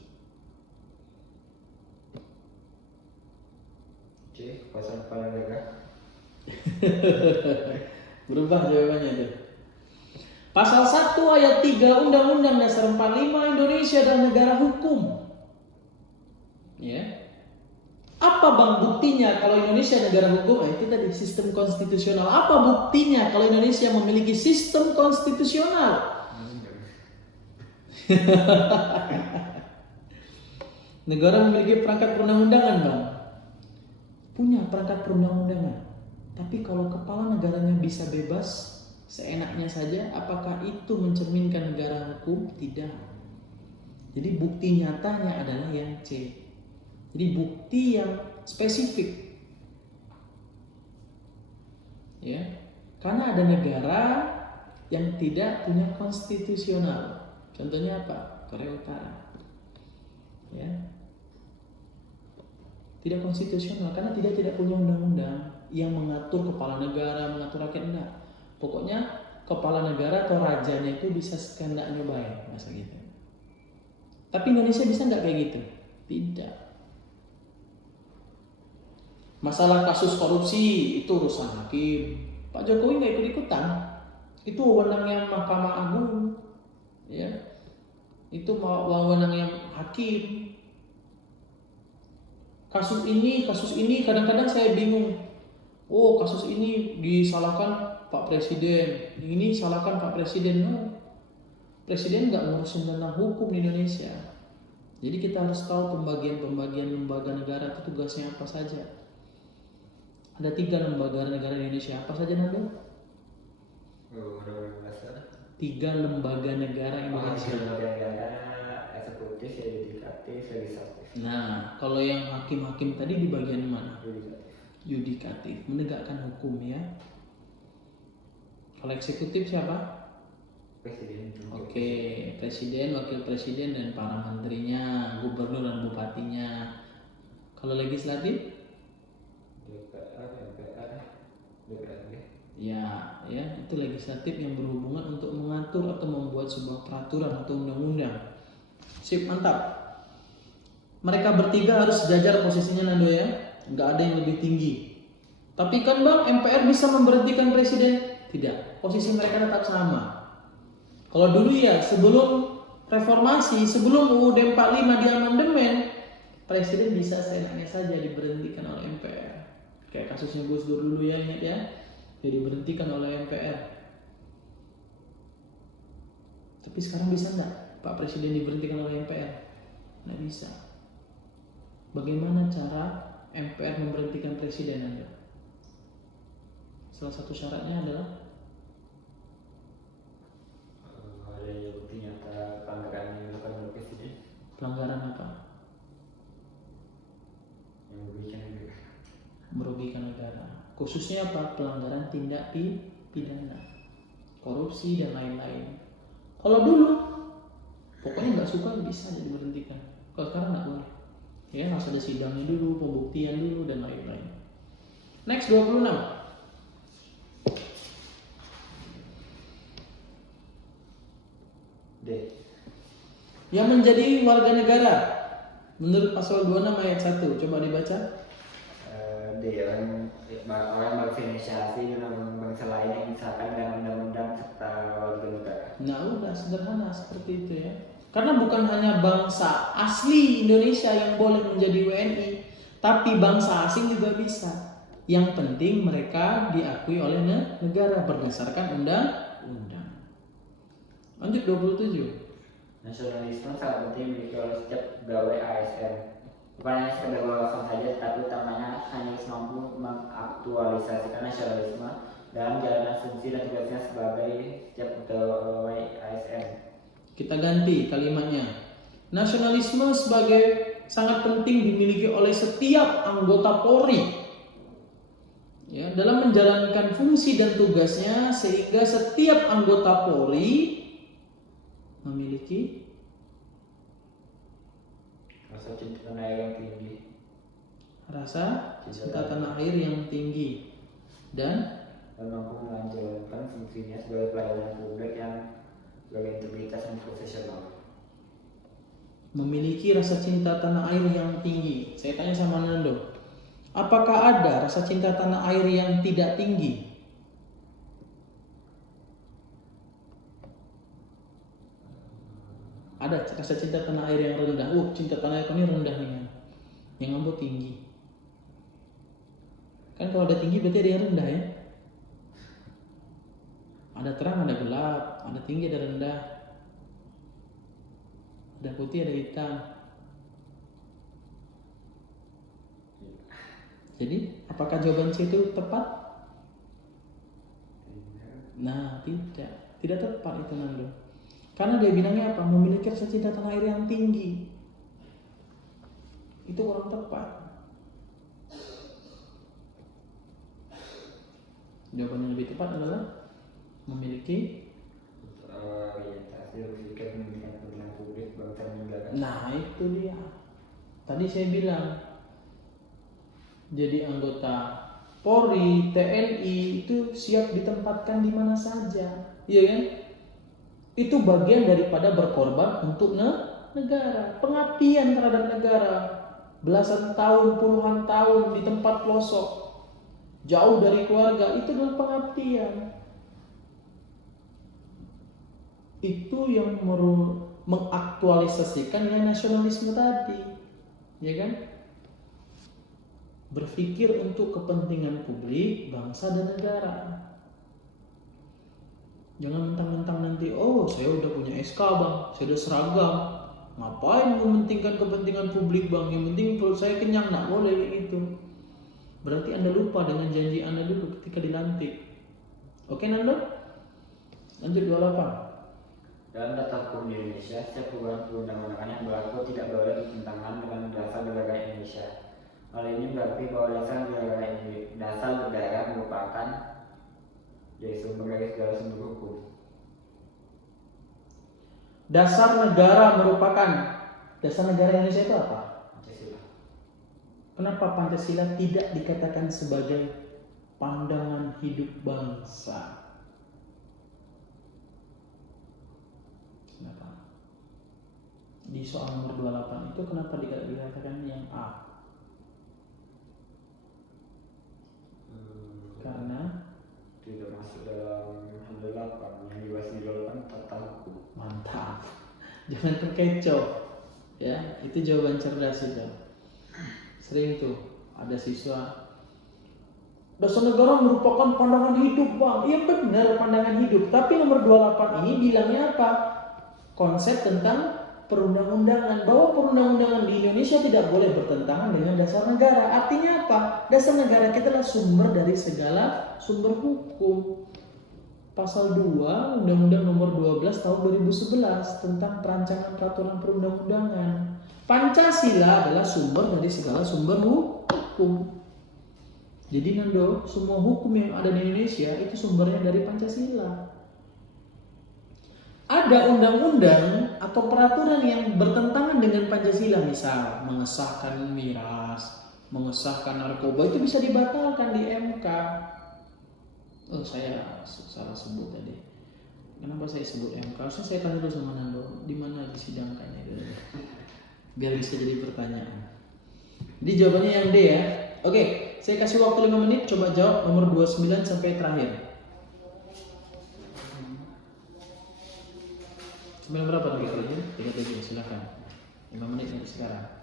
C. Kekuasaan kepala negara. Berubah jawabannya tuh. Pasal 1 ayat 3 Undang-Undang Dasar 45 Indonesia adalah negara hukum. Ya. Apa bang buktinya kalau Indonesia negara hukum? Itu tadi sistem konstitusional. Apa buktinya kalau Indonesia memiliki sistem konstitusional? Negara memiliki perangkat perundang-undangan bang. Punya perangkat perundang-undangan. Tapi kalau kepala negaranya bisa bebas seenaknya saja, apakah itu mencerminkan negara hukum? Tidak. Jadi bukti nyatanya adalah yang C. Jadi bukti yang spesifik. Ya. Karena ada negara yang tidak punya konstitusional. Contohnya apa? Korea Utara. Ya. Tidak konstitusional karena tidak punya undang-undang yang mengatur kepala negara, mengatur rakyat, enggak. Pokoknya kepala negara atau rajanya itu bisa sekendaknya baik, masa gitu. Tapi Indonesia bisa nggak kayak gitu? Tidak. Masalah kasus korupsi itu urusan hakim. Pak Jokowi nggak ikut-ikutan. Itu wewenangnya Mahkamah Agung, ya. Itu wewenangnya hakim. Kasus ini kadang-kadang saya bingung. Oh, kasus ini disalahkan Pak Presiden, ini salahkan Pak Presiden. No. Presiden nggak ngurusin tentang hukum di Indonesia. Jadi kita harus tahu pembagian lembaga negara itu tugasnya apa saja. Ada 3 lembaga negara di Indonesia, apa saja Nando? Undang-undang dasar. 3 lembaga negara Indonesia. Lembaga negara, eksekutif, yudikatif, legislatif. Nah, kalau yang hakim-hakim tadi di bagian mana? Yudikatif. Yudikatif, menegakkan hukum ya. Kalau eksekutif siapa? Presiden. Oke, presiden, wakil presiden, dan para menterinya, gubernur dan bupatinya. Kalau legislatif? DPR, MPR, DPRD. Ya, itu legislatif yang berhubungan untuk mengatur atau membuat sebuah peraturan atau undang-undang. Sip, mantap. Mereka bertiga harus sejajar posisinya Nando ya, nggak ada yang lebih tinggi. Tapi kan Bang, MPR bisa memberhentikan presiden? Tidak, posisi mereka tetap sama. Kalau dulu ya, sebelum reformasi, sebelum UUD 45 diamandemen, presiden bisa seenaknya saja diberhentikan oleh MPR. Kayak kasusnya Gus Dur dulu ya, ingat ya, dia diberhentikan oleh MPR. Tapi sekarang bisa nggak Pak Presiden diberhentikan oleh MPR? Nggak bisa. Bagaimana cara MPR memberhentikan presiden Anda? Salah satu syaratnya adalah Ada yang bukti nyata pelanggaran yang dilakukan oleh presiden. pelanggaran apa? Yang merugikan negara. Merugikan negara. Khususnya apa? Pelanggaran tindak pidana, korupsi dan lain-lain. Kalau dulu pokoknya nggak suka bisa diberhentikan. Kalau sekarang nggak boleh. Ya, harus ada sidangnya dulu, pembuktian dulu dan lain-lain. Next 26. D. Yang menjadi warga negara menurut pasal 26 ayat 1. Coba dibaca. D. Orang berinisiasi dengan bangsa lain yang disahkan dengan undang-undang serta warga negara. Nah, udah sederhana seperti itu ya. Karena bukan hanya bangsa asli Indonesia yang boleh menjadi WNI, tapi bangsa asing juga bisa. Yang penting mereka diakui oleh negara berdasarkan undang-undang. Lanjut 27. Nasionalisme sangat penting dimiliki oleh setiap pegawai ASN. Bukan hanya sekedar wawasan saja, tapi utamanya hanya mampu mengaktualisasikan nasionalisme dalam menjalankan fungsi dan tugasnya sebagai setiap pegawai ASN. Kita ganti kalimatnya. Nasionalisme sebagai sangat penting dimiliki oleh setiap anggota Polri. Ya, dalam menjalankan fungsi dan tugasnya sehingga setiap anggota Polri memiliki Rasa cinta tanah air yang tinggi. rasa cinta tanah air yang tinggi dan Mampu menjalankan fungsinya sebagai pelayanan publik yang berintegritas dan profesional. memiliki rasa cinta tanah air yang tinggi. Saya tanya sama Nando, apakah ada rasa cinta tanah air yang tidak tinggi? Ada rasa cinta tanah air yang rendah. Cinta tanah air kami rendah nih. Yang Ambo tinggi. Kan kalau ada tinggi berarti ada yang rendah ya. Ada terang, ada gelap, ada tinggi, ada rendah. Ada putih, ada hitam. Jadi, apakah jawaban C itu tepat? Nah, tidak. Tidak tepat itu Nando. Karena dia bilangnya apa? Memiliki rasa cinta tanah air yang tinggi. Itu kurang tepat. Jawaban yang lebih tepat adalah memiliki orientasi berpikir pendidikan kepentingan publik bangsa dan negara. Nah itu dia. Tadi saya bilang jadi anggota Polri, TNI itu siap ditempatkan di mana saja, iya kan? Itu bagian daripada berkorban untuk negara, pengabdian terhadap negara. Belasan tahun, puluhan tahun di tempat pelosok, jauh dari keluarga, itu adalah pengabdian. Itu yang mengaktualisasikan yang nasionalisme tadi, ya kan? Berpikir untuk kepentingan publik, bangsa dan negara. Jangan mentang-mentang nanti, oh saya udah punya SK bang, saya udah seragam, ngapain mementingkan kepentingan publik bang, yang penting perut saya kenyang. Nggak boleh kayak gitu. Berarti Anda lupa dengan janji Anda dulu ketika dilantik. Oke Nando? Lanjut 28. Dalam tata hukum di Indonesia, setiap perubahan perundang-undangan yang berlaku tidak boleh bertentangan dengan dasar negara Indonesia. Hal ini berarti bahwa dasar negara merupakan dari sumber dari segala sumber hukum. Dasar negara Indonesia itu apa? Pancasila. Kenapa Pancasila tidak dikatakan sebagai pandangan hidup bangsa? Kenapa? Di soal nomor 28 itu kenapa dikatakan yang A? Karena tidak masuk dalam hal 8 yang dibahas di 8 tata hukum. mantap. Jangan terkecoh. Ya, itu jawaban cerdas itu. Sering tuh ada siswa, dasar negara merupakan pandangan hidup bang. Iya benar pandangan hidup. Tapi nomor 28 ini bilangnya apa? Konsep tentang perundang-undangan, bahwa perundang-undangan di Indonesia tidak boleh bertentangan dengan dasar negara. Artinya apa? Dasar negara kita adalah sumber dari segala sumber hukum. Pasal 2 Undang-Undang Nomor 12 Tahun 2011 tentang perancangan peraturan perundang-undangan. Pancasila adalah sumber dari segala sumber hukum. Jadi Nando, semua hukum yang ada di Indonesia itu sumbernya dari Pancasila. Ada undang-undang atau peraturan yang bertentangan dengan Pancasila, misal mengesahkan miras, mengesahkan narkoba, itu bisa dibatalkan di MK. Oh saya salah sebut tadi. Kenapa saya sebut MK? Harusnya saya tanya dulu sama Nando, di mana disidangkannya dulu, biar bisa jadi pertanyaan. Jadi jawabannya yang D ya. Oke, saya kasih waktu 5 menit, coba jawab nomor 29 sampai terakhir. Sampai berapa lagi kalian? 37, silakan. 5 menit dari sekarang.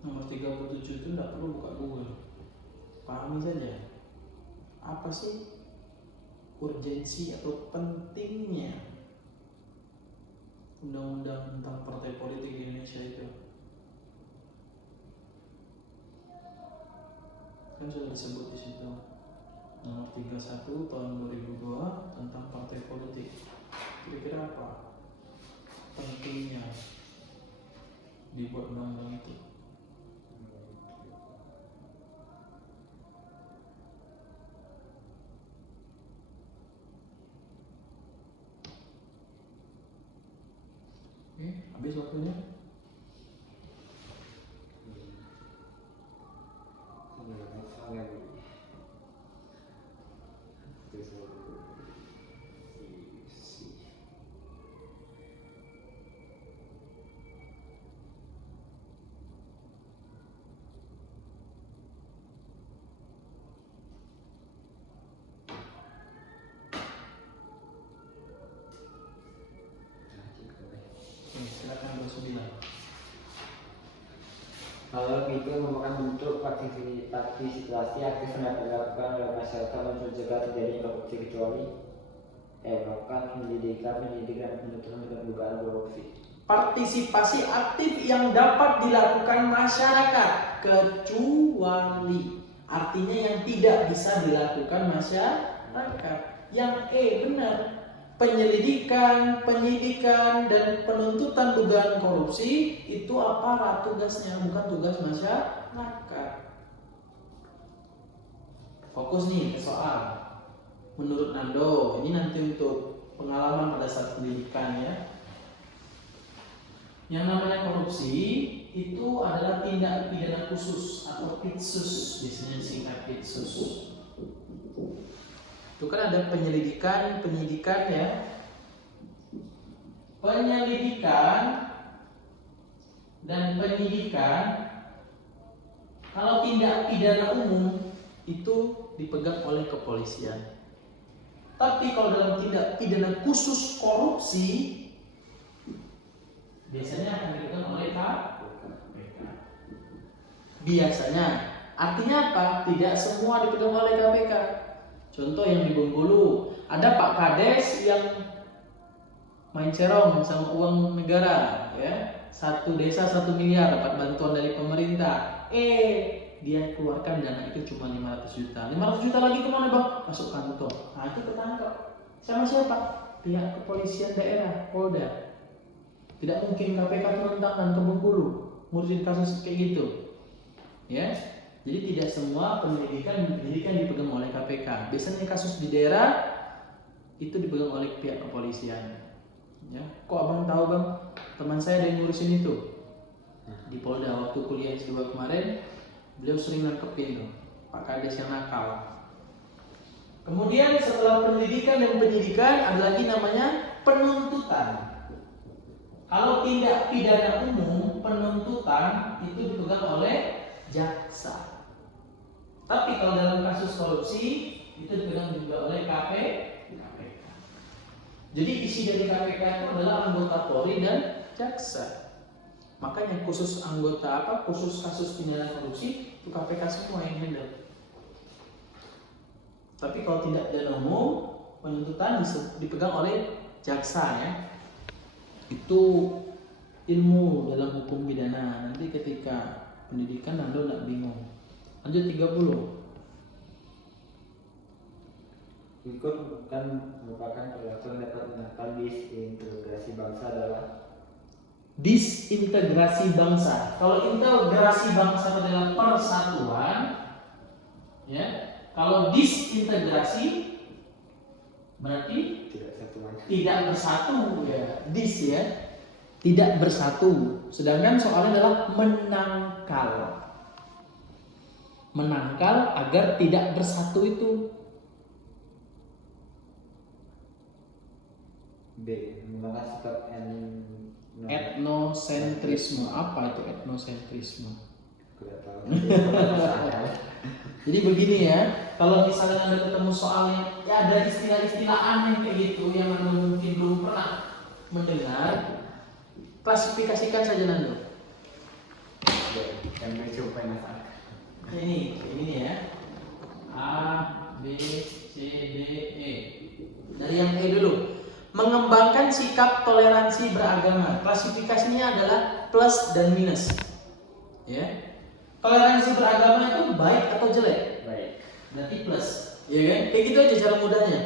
Nomor 37 itu tidak perlu buka Google. Pahami saja. Apa sih urgensi atau pentingnya undang-undang tentang partai politik di Indonesia itu? Kan sudah disebut di situ. Nomor 31 tahun 2002 tentang partai politik. Kira-kira apa pentingnya dibuat undang-undang itu? Habis waktunya. Silakan 29. Kalau itu merupakan bentuk partisipasi aktif yang dapat dilakukan oleh masyarakat untuk mencegah terjadinya korupsi kecuali melakukan pendidikan dan penutupan dengan dugaan korupsi. Partisipasi aktif yang dapat dilakukan masyarakat kecuali, artinya yang tidak bisa dilakukan masyarakat. Yang benar. Penyelidikan, penyidikan, dan penuntutan dugaan korupsi itu aparat tugasnya, bukan tugas masyarakat. Fokus nih ke soal. Menurut Nando, ini nanti untuk pengalaman pada saat pendidikan ya. Yang namanya korupsi itu adalah tindak pidana khusus atau pitsus, biasanya singkat pitsus. Itu kan ada penyelidikan, penyidikan ya. Penyelidikan dan penyidikan, kalau tindak pidana umum itu dipegang oleh kepolisian. Tapi kalau dalam tindak pidana khusus korupsi biasanya akan dipegang oleh KPK. Biasanya, artinya apa? Tidak semua dipegang oleh KPK. Contoh yang di Bengkulu, ada Pak Kades yang main serong sama uang negara, ya. Satu desa 1 miliar dapat bantuan dari pemerintah. Dia keluarkan dana itu cuma 500 juta. 500 juta lagi kemana bang? Masuk kantor. Nah itu ketangkap. Sama siapa? Pihak kepolisian daerah, Polda. Tidak mungkin KPK turun tangan ke Bengkulu ngurusin kasus kayak gitu, ya. Jadi tidak semua penyidikan dipegang oleh KPK. Biasanya kasus di daerah itu dipegang oleh pihak kepolisian. Ya, kok abang tahu bang? Teman saya ada yang ngurusin itu di Polda waktu kuliah S2 kemarin. Beliau sering nangkepin tuh Pak Kades yang nakal. Kemudian setelah pendidikan dan penyidikan ada lagi namanya penuntutan. Kalau tindak pidana umum, penuntutan itu dipegang oleh jaksa. Tapi kalau dalam kasus korupsi itu dipegang juga oleh KPK. Jadi isi dari KPK itu adalah anggota Polri dan jaksa. Makanya khusus anggota khusus kasus pidana korupsi itu KPK semua yang handle. Tapi kalau tindak pidana umum, penuntutan dipegang oleh jaksa ya. Itu ilmu dalam hukum pidana. Nanti ketika pendidikan Anda tidak bingung. Lanjut 30. Ikut merupakan perlakuan dapat menangkal disintegrasi bangsa adalah disintegrasi bangsa. Kalau integrasi bangsa adalah persatuan, ya. Kalau disintegrasi berarti tidak bersatu ya. Ya. Tidak bersatu. Sedangkan soalnya adalah menangkal. Menangkal agar tidak bersatu itu. Menggunakan sikap etnosentrisme. Apa itu etnosentrisme? Jadi begini ya, kalau misalnya Anda ketemu soal yang ada istilah-istilah aneh kayak gitu yang Anda mungkin belum pernah mendengar, klasifikasikan saja Nando. Yang mencoba masak. Ini ya. A, B, C, D, E. Dari yang E dulu. Mengembangkan sikap toleransi beragama. Klasifikasinya adalah plus dan minus. Ya. Toleransi beragama itu baik atau jelek? Baik. Berarti plus. Ya kan? Kayak gitu aja cara mudahnya.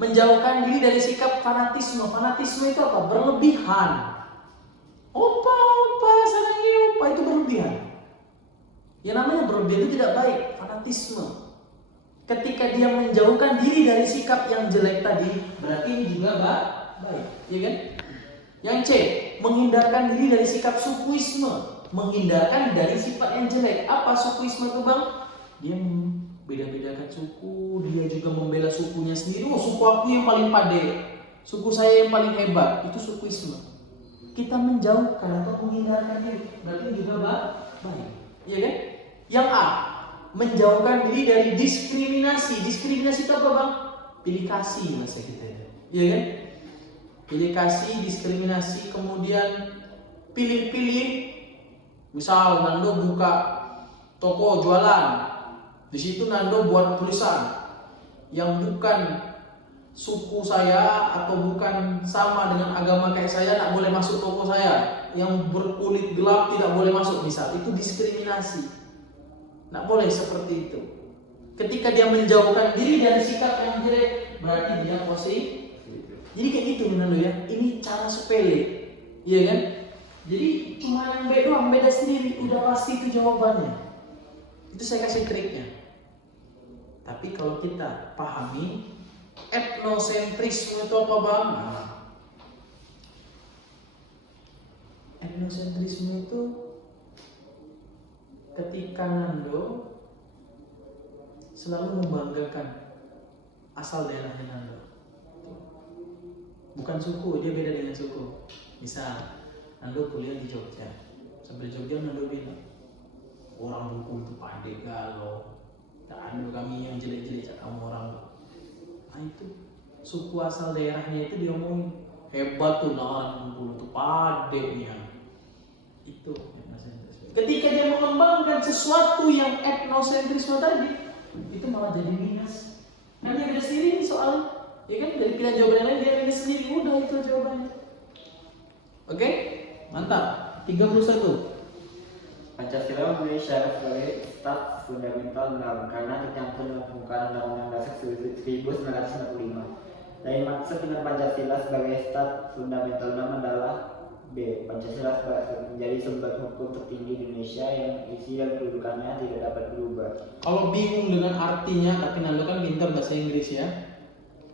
Menjauhkan diri dari sikap fanatisme. Fanatisme itu apa? Berlebihan. Opa, sarangnya opa, itu berlebihan. Yang namanya berlebihan itu tidak baik, fanatisme. Ketika dia menjauhkan diri dari sikap yang jelek tadi, berarti ini juga baik, ya kan? Yang C, menghindarkan diri dari sikap sukuisme, menghindarkan dari sifat yang jelek. Apa sukuisme itu, Bang? Dia beda-bedakan suku, dia juga membela sukunya sendiri. Oh, suku aku yang paling pade, suku saya yang paling hebat, itu sukuisme. Kita menjauhkan atau menghindarkan diri, berarti juga baik, ya kan? Yang A, menjauhkan diri dari diskriminasi. Diskriminasi itu apa, Bang? Pilih kasih masa kita, ya kan? Pilih kasih, diskriminasi, kemudian pilih-pilih. Misal Nando buka toko jualan, di situ Nando buat tulisan yang bukan suku saya atau bukan sama dengan agama kayak saya, tak boleh masuk toko saya. Yang berkulit gelap tidak boleh masuk, misal. Itu diskriminasi. Tak boleh seperti itu. Ketika dia menjauhkan diri dari sikap yang jelek, berarti dia positif. Jadi kayak gitu Nando ya. Ini cara sepele, iya kan? Jadi cuma yang beda doang, beda sendiri, udah pasti itu jawabannya. Itu saya kasih triknya. Tapi kalau kita pahami etnosentrisme itu apa, Bang? Nah, etnosentrisme itu ketika Nando selalu membanggakan asal daerahnya Nando. Bukan suku, dia beda dengan suku. Misal Nando kuliah di Jogja, sampai Jogja Nando bilang orang Bengkulu itu pandai galau, tak ada kami yang jelek-jelek kamu orang. Nah itu suku asal daerahnya itu diomongin hebat tuh, nah orang Bengkulu itu padainya. Itu etnosentrisme. Ketika dia mengembangkan sesuatu yang etnosentrisme tadi, itu malah jadi minus. Nah dia beda sendiri nih soal, ya kan? Dari pilihan jawaban lain dia minus sendiri, udah itu jawabannya. Oke? Mantap. 31. Pancasila memiliki syarat sebagai staf fundamental negara karena tercantum dalam pembukaan Undang-Undang Dasar 1945. Dan maksud dengan Pancasila sebagai staf fundamental negara adalah B. Pancasila menjadi sumber hukum tertinggi di Indonesia yang isi dan kedudukannya tidak dapat berubah. Kalau bingung dengan artinya, tapi Nando kan pintar bahasa Inggris ya.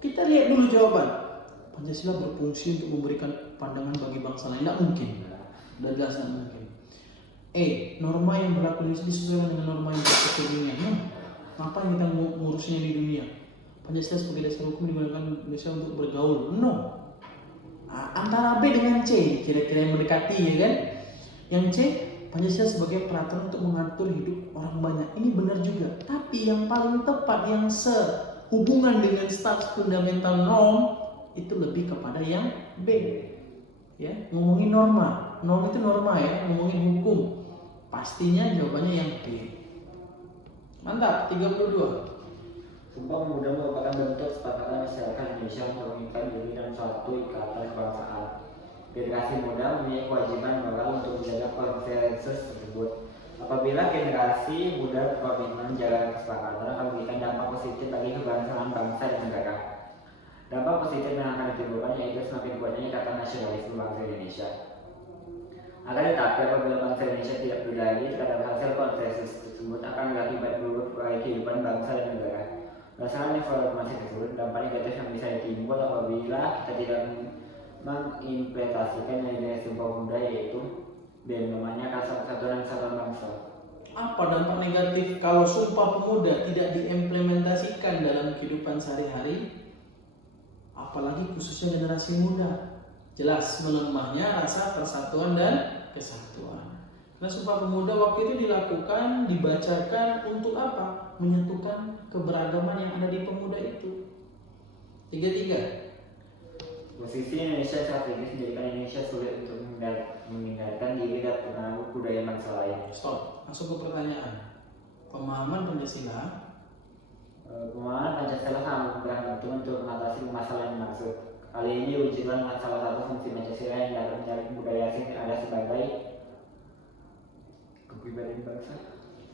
Kita lihat dulu jawaban. Pancasila berfungsi untuk memberikan pandangan bagi bangsa lain. Tidak mungkin. Sudah jelas tidak mungkin. Norma yang berlaku di Indonesia disesuaikan dengan norma yang berlaku di dunia. Apa yang kita ngurusnya di dunia? Pancasila sebagai dasar hukum digunakan Indonesia untuk bergaul. No. Antara B dengan C, kira-kira yang mendekati, ya kan? Yang C, Pancasila sebagai peraturan untuk mengatur hidup orang banyak. Ini benar juga. Tapi yang paling tepat, yang sehubungan dengan status fundamental norm, itu lebih kepada yang B. Ya, ngomongin norma. Norm itu norma ya, ngomongin hukum. Pastinya jawabannya yang B. Mantap, 32. Sumpah Pemuda merupakan bentuk kesepakatan masyarakat Indonesia untuk mengikat diri dalam suatu ikatan kebangsaan. Generasi muda mempunyai kewajiban moral untuk menjaga konsensus tersebut. Apabila generasi muda berkomitmen menjaga kesepakatan akan memberikan dampak positif bagi keberlangsungan bangsa dan negara. Dampak positif yang akan ditimbulkan yaitu semakin kuatnya ikatan nasionalisme bangsa Indonesia. Akan tetapi apabila bangsa Indonesia tidak peduli lagi terhadap hasil konsensus tersebut akan berakibat buruk bagi kehidupan bangsa dan negara. Berdasarkan informasi tersebut, dampak negatif yang bisa ditimbul apabila kita tidak mengimplementasikan nilai Sumpah Pemuda yaitu namanya Persatuan dan Kesatuan Bangsa. Apa dampak negatif kalau Sumpah Pemuda tidak diimplementasikan dalam kehidupan sehari-hari? Apalagi khususnya generasi muda. Jelas melemahnya rasa persatuan dan kesatuan. Nah, Sumpah Pemuda waktu itu dilakukan, dibacakan untuk apa? Menyatukan keberagaman yang ada di pemuda itu. 33. Posisi Indonesia strategis menjadikan Indonesia sulit untuk Menghindarkan diri dan pengaruh budaya bangsa lain. Stop, masuk ke pertanyaan. Pemahaman Pancasila. Pemahaman Pancasila sangat membantu untuk mengatasi masalah yang dimaksud. Kali ini diwujudkan dengan salah satu fungsi Pancasila yang dapat mencari budaya asing ada sebagai kepribadian bangsa.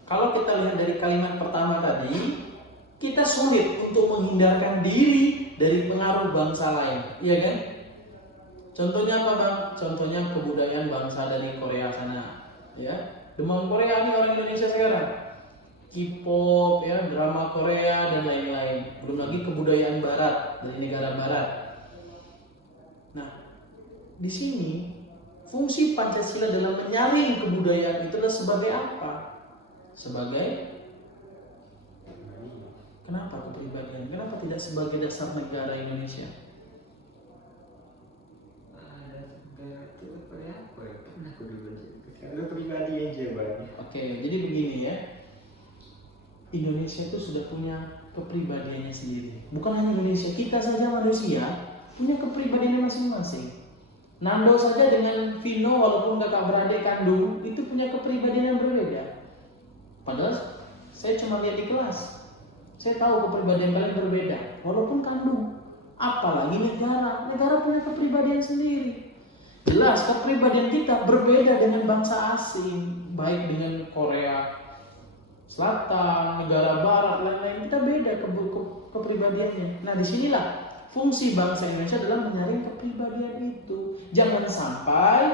Kalau kita lihat dari kalimat pertama tadi, kita sulit untuk menghindarkan diri dari pengaruh bangsa lain, iya kan? Contohnya apa bang? Contohnya kebudayaan bangsa dari Korea sana, ya. Demam Korea nih orang Indonesia sekarang, K-pop, ya, drama Korea dan lain-lain. Belum lagi kebudayaan Barat dari negara Barat. Nah, di sini fungsi Pancasila dalam menyaring kebudayaan itu adalah sebagai apa? Sebagai kenapa kepribadian? Kenapa tidak sebagai dasar negara Indonesia? Karena pribadi aja bang. Oke, jadi begini ya. Indonesia itu sudah punya kepribadiannya sendiri. Bukan hanya Indonesia, kita saja manusia punya kepribadiannya masing-masing. Nando saja dengan Vino walaupun kakak beradik kandung itu punya kepribadian yang berbeda. Padahal saya cuma lihat di kelas, saya tahu kepribadian kalian berbeda walaupun kandung. Apalagi negara punya kepribadian sendiri. Jelas kepribadian kita berbeda dengan bangsa asing, baik dengan Korea Selatan, negara Barat, lain-lain, kita beda kepribadiannya. Nah disinilah fungsi bangsa Indonesia adalah menyaring kepribadian itu. Jangan sampai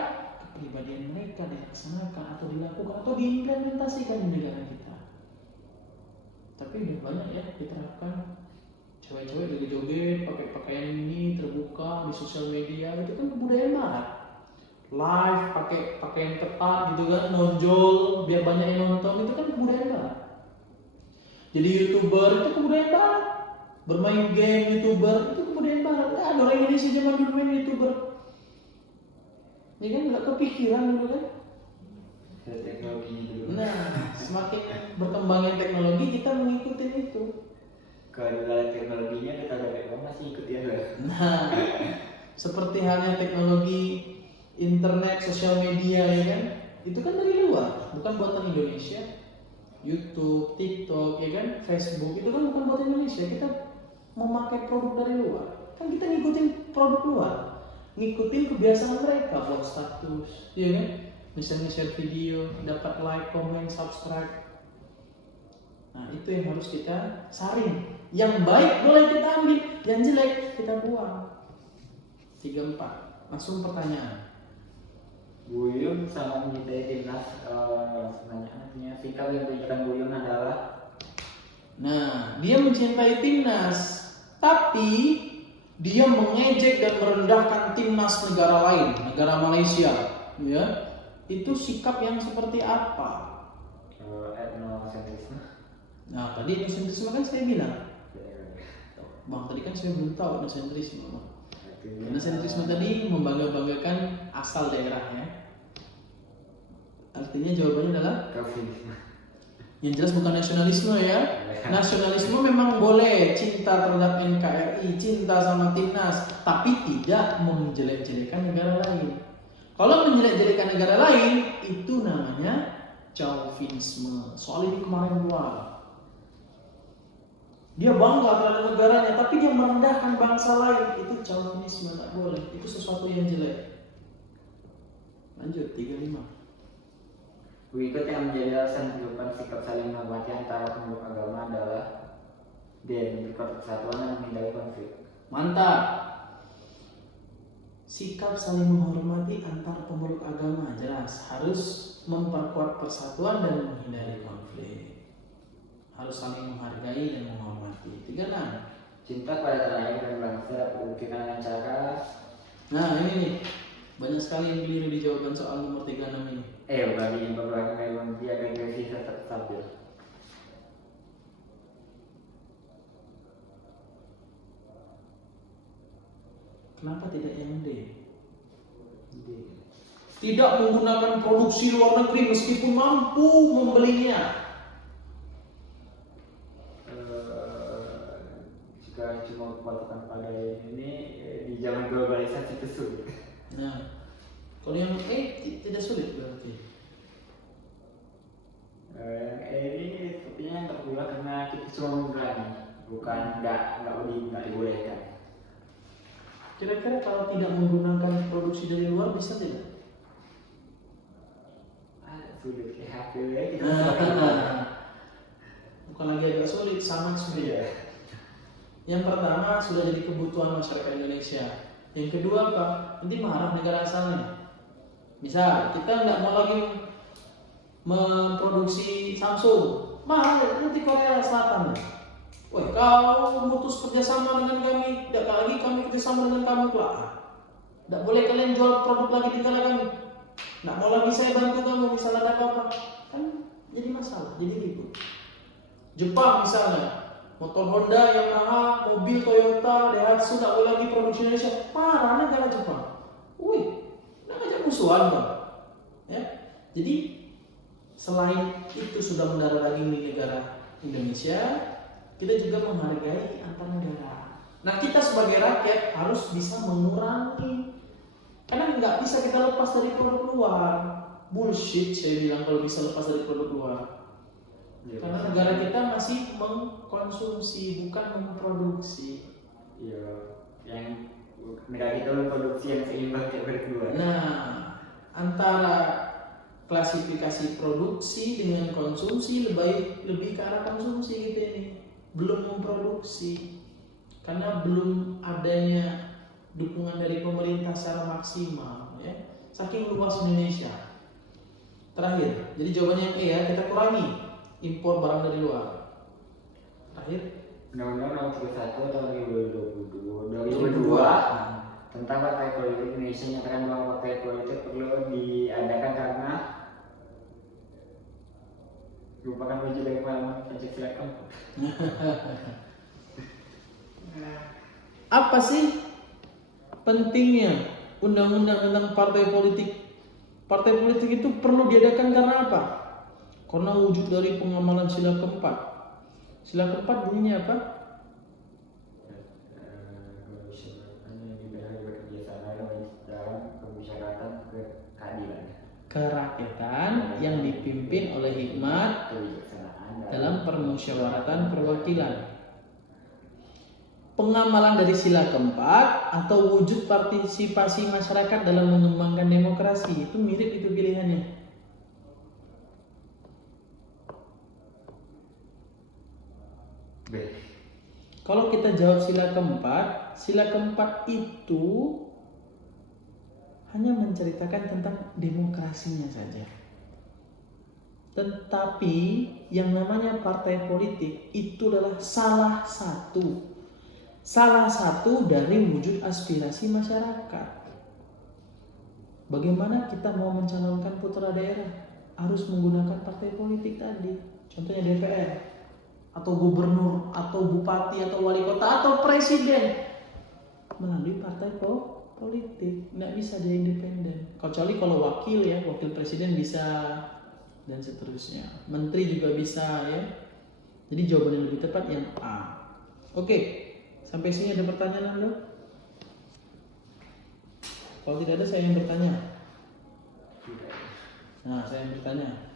kepribadian mereka dilaksanakan atau dilakukan atau diimplementasikan di negara kita. Tapi udah banyak ya diterapkan. Cewek-cewek joget-joget pakai pakaian ini terbuka di sosial media, itu kan kebudayaan Barat. Live pakai pakaian ketat gitu kan, nonjol biar banyak yang nonton, itu kan kebudayaan Barat. Jadi YouTuber itu kebudayaan Barat. Bermain game YouTuber itu kebudayaan Barat. Ada orang Indonesia zaman dulu main YouTuber. Ya kan nggak kepikiran dulu kan? Teknologi dulu. Nah, semakin berkembangnya teknologi kita mengikuti itu. Kalau dari teknologinya kita masih ikut ya. Nah, seperti halnya teknologi internet, sosial media ya kan, itu kan dari luar, bukan buatan Indonesia. YouTube, TikTok, ya kan, Facebook itu kan bukan buatan Indonesia. Kita memakai produk dari luar, kan kita ngikutin produk luar, ngikutin kebiasaan mereka, buat status, ya kan, nge-share video, dapat like, comment, subscribe. Nah itu yang harus kita saring. Yang baik boleh kita ambil, yang jelek kita buang. 3-4. Langsung pertanyaan. Buyung sama mencintai timnas, sebenarnya sikap yang ditunjukkan Buyung adalah, Nah, dia mencintai timnas, tapi dia mengejek dan merendahkan timnas negara lain, negara Malaysia, ya. Itu sikap yang seperti apa? etnosentrisme. Nah, tadi etnosentrisme kan saya bilang. Bang, tadi kan saya belum tahu etnosentrisme. Etnosentrisme tadi membangga-banggakan asal daerahnya. Artinya jawabannya adalah yang jelas bukan nasionalisme ya. Nasionalisme memang boleh cinta terhadap NKRI, cinta sama timnas, tapi tidak menjelek-jelekan negara lain. Kalau menjelek-jelekan negara lain itu namanya chauvinisme. Soal ini kemarin keluar. Dia bangga terhadap negaranya, tapi dia merendahkan bangsa lain. Itu chauvinisme, tak boleh. Itu sesuatu yang jelek. Lanjut, 35. Berikut yang menjadi alasan penunjukan sikap saling menghormati antara pemeluk agama adalah memperkuat persatuan dan menghindari konflik. Mantap. Sikap saling menghormati antar pemeluk agama jelas harus memperkuat persatuan dan menghindari konflik. Harus saling menghargai dan menghormati. 36. Cinta pada tanah air dan bangsa dibuktikan dengan cara. Nah ini nih, banyak sekali yang keliru di jawaban soal nomor 36 ini. Bagi yang beragama memang dia akan bersih tetap stabil. Kenapa tidak yang D? Tidak menggunakan produksi luar negeri meskipun mampu membelinya. Jika cuma berpatokan pada ini di zaman globalisasi itu sulit. Nah, Kalau yang tidak sulit berarti. Ini sepertinya nggak pula karena kita cuma mengurangi, bukan nggak dibolehkan. Kira-kira kalau tidak menggunakan produksi dari luar bisa tidak? Sulit kayak HP kita. Bukan lagi agak sulit, sangat sulit. Iya. Yang pertama sudah jadi kebutuhan masyarakat Indonesia. Yang kedua apa? Nanti marah negara asalnya. Misal kita nggak mau lagi memproduksi Samsung, marah nanti Korea Selatan. Woi, kau memutus kerjasama dengan kami, tidak lagi kami kerjasama dengan kamu kelak. Tidak boleh kalian jual produk lagi di tanah kami. Tidak mau lagi saya bantu kamu misalnya ada apa-apa. Kan jadi masalah, jadi ribut. Jepang misalnya, motor Honda, Yamaha, mobil Toyota, Daihatsu tidak boleh lagi produksi Indonesia. Marah negara Jepang. Wih, tidak ngajak musuhan bang. Ya, jadi selain itu sudah mendarah daging di negara Indonesia, kita juga menghargai antar negara. Nah, kita sebagai rakyat harus bisa mengurangi. Karena nggak bisa kita lepas dari produk luar. Bullshit saya bilang kalau bisa lepas dari produk luar. Ya, Karena negara kita masih mengkonsumsi, bukan memproduksi. Iya, yang negara kita memproduksi yang seimbang kayak berdua. Nah, antara klasifikasi produksi dengan konsumsi lebih ke arah konsumsi gitu ini. Belum memproduksi. Karena belum adanya dukungan dari pemerintah secara maksimal ya. Saking luas Indonesia. Terakhir, jadi jawabannya yang ya, kita kurangi impor barang dari luar. Terakhir, Undang-Undang Nomor 31 Tahun 2022 tentang partai politik Indonesia menyatakan bahwa partai politik perlu diadakan karena merupakan wujud dari pemahaman Pancasila keempat. apa sih pentingnya undang-undang tentang partai politik? Partai politik itu perlu diadakan karena apa? Karena wujud dari pengamalan sila keempat. Sila keempat bunyinya apa? Kerakyatan yang dipimpin oleh hikmat dalam permusyawaratan perwakilan. Pengamalan dari sila keempat atau wujud partisipasi masyarakat dalam mengembangkan demokrasi itu mirip itu pilihannya. Kalau kita jawab sila keempat itu hanya menceritakan tentang demokrasinya saja. Tetapi yang namanya partai politik itu adalah salah satu dari wujud aspirasi masyarakat. Bagaimana kita mau mencalonkan putra daerah? Harus menggunakan partai politik tadi. Contohnya DPR, atau gubernur, atau bupati, atau wali kota, atau presiden melalui partai politik. Nggak bisa dia independen. Kecuali kalau wakil presiden bisa, dan seterusnya. Menteri juga bisa ya. Jadi jawaban yang lebih tepat yang A. Oke, sampai sini ada pertanyaan Anda? Kalau tidak ada saya yang bertanya. Nah, saya yang bertanya.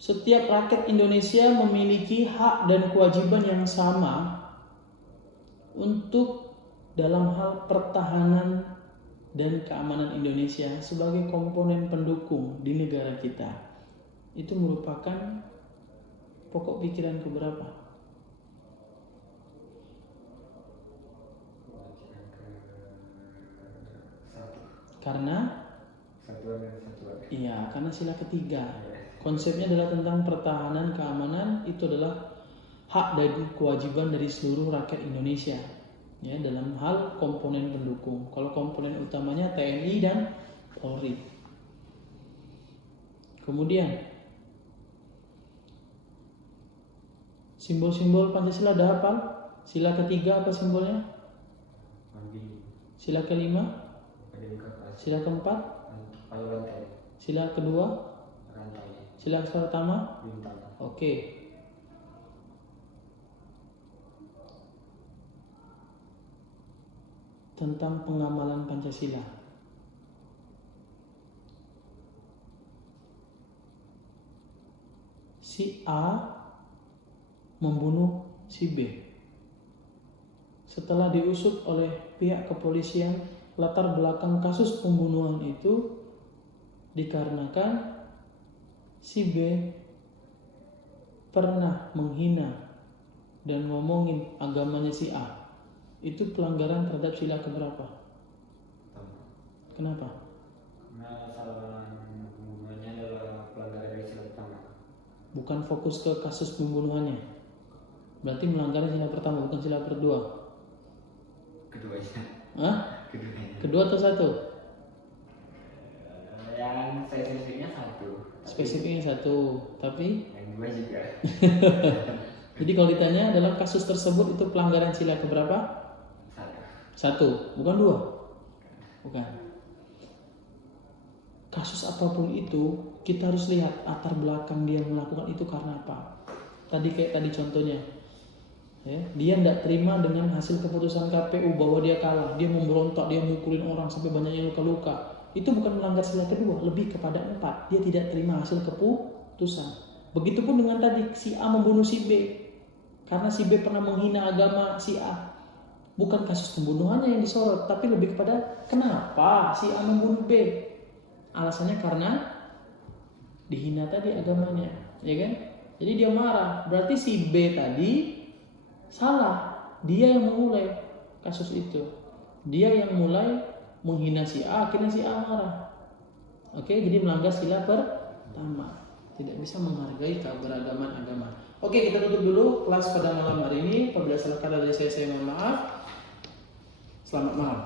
Setiap rakyat Indonesia memiliki hak dan kewajiban yang sama untuk dalam hal pertahanan dan keamanan Indonesia sebagai komponen pendukung di negara kita. Itu merupakan pokok pikiran keberapa? Karena iya, karena sila ketiga. Konsepnya adalah tentang pertahanan, keamanan, itu adalah hak dan kewajiban dari seluruh rakyat Indonesia. Ya, dalam hal komponen pendukung. Kalau komponen utamanya TNI dan Polri. Kemudian simbol-simbol Pancasila ada apa? Sila ketiga apa simbolnya? Sila kelima? Sila keempat? Sila kedua? Sila pertama? Oke. tentang pengamalan Pancasila. Si A membunuh si B. Setelah diusut oleh pihak kepolisian, latar belakang kasus pembunuhan itu dikarenakan si B pernah menghina dan ngomongin agamanya si A. Itu pelanggaran terhadap sila keberapa? Kenapa? Karena salah pembunuhannya adalah pelanggaran dari sila pertama. Bukan fokus ke kasus pembunuhannya. Berarti melanggar sila pertama, bukan sila kedua. Keduanya. Hah? Keduanya. Kedua atau satu? Yang spesifiknya satu. Spesifiknya satu, tapi Yang dua juga. jadi kalau ditanya dalam kasus tersebut itu pelanggaran sila keberapa? Satu. Satu, bukan dua. Bukan. Kasus apapun itu kita harus lihat latar belakang dia melakukan itu karena apa. Kayak tadi contohnya, ya, dia tidak terima dengan hasil keputusan KPU bahwa dia kalah, dia memberontak, dia mukulin orang sampai banyak yang luka-luka. Itu bukan melanggar sila kedua, lebih kepada 4. Dia tidak terima hasil keputusan. Begitupun dengan tadi si A membunuh si B karena si B pernah menghina agama si A. Bukan kasus pembunuhannya yang disorot, tapi lebih kepada kenapa si A membunuh B. Alasannya karena dihina tadi agamanya, ya kan? Jadi dia marah. Berarti si B tadi salah. Dia yang memulai kasus itu. Dia yang mulai menghina si A, akhirnya si A marah. Oke, jadi melanggar sila pertama. Tidak bisa menghargai keberagaman agama. Oke, kita tutup dulu kelas pada malam hari ini. Apabila salah kata dari saya mohon maaf. Selamat malam.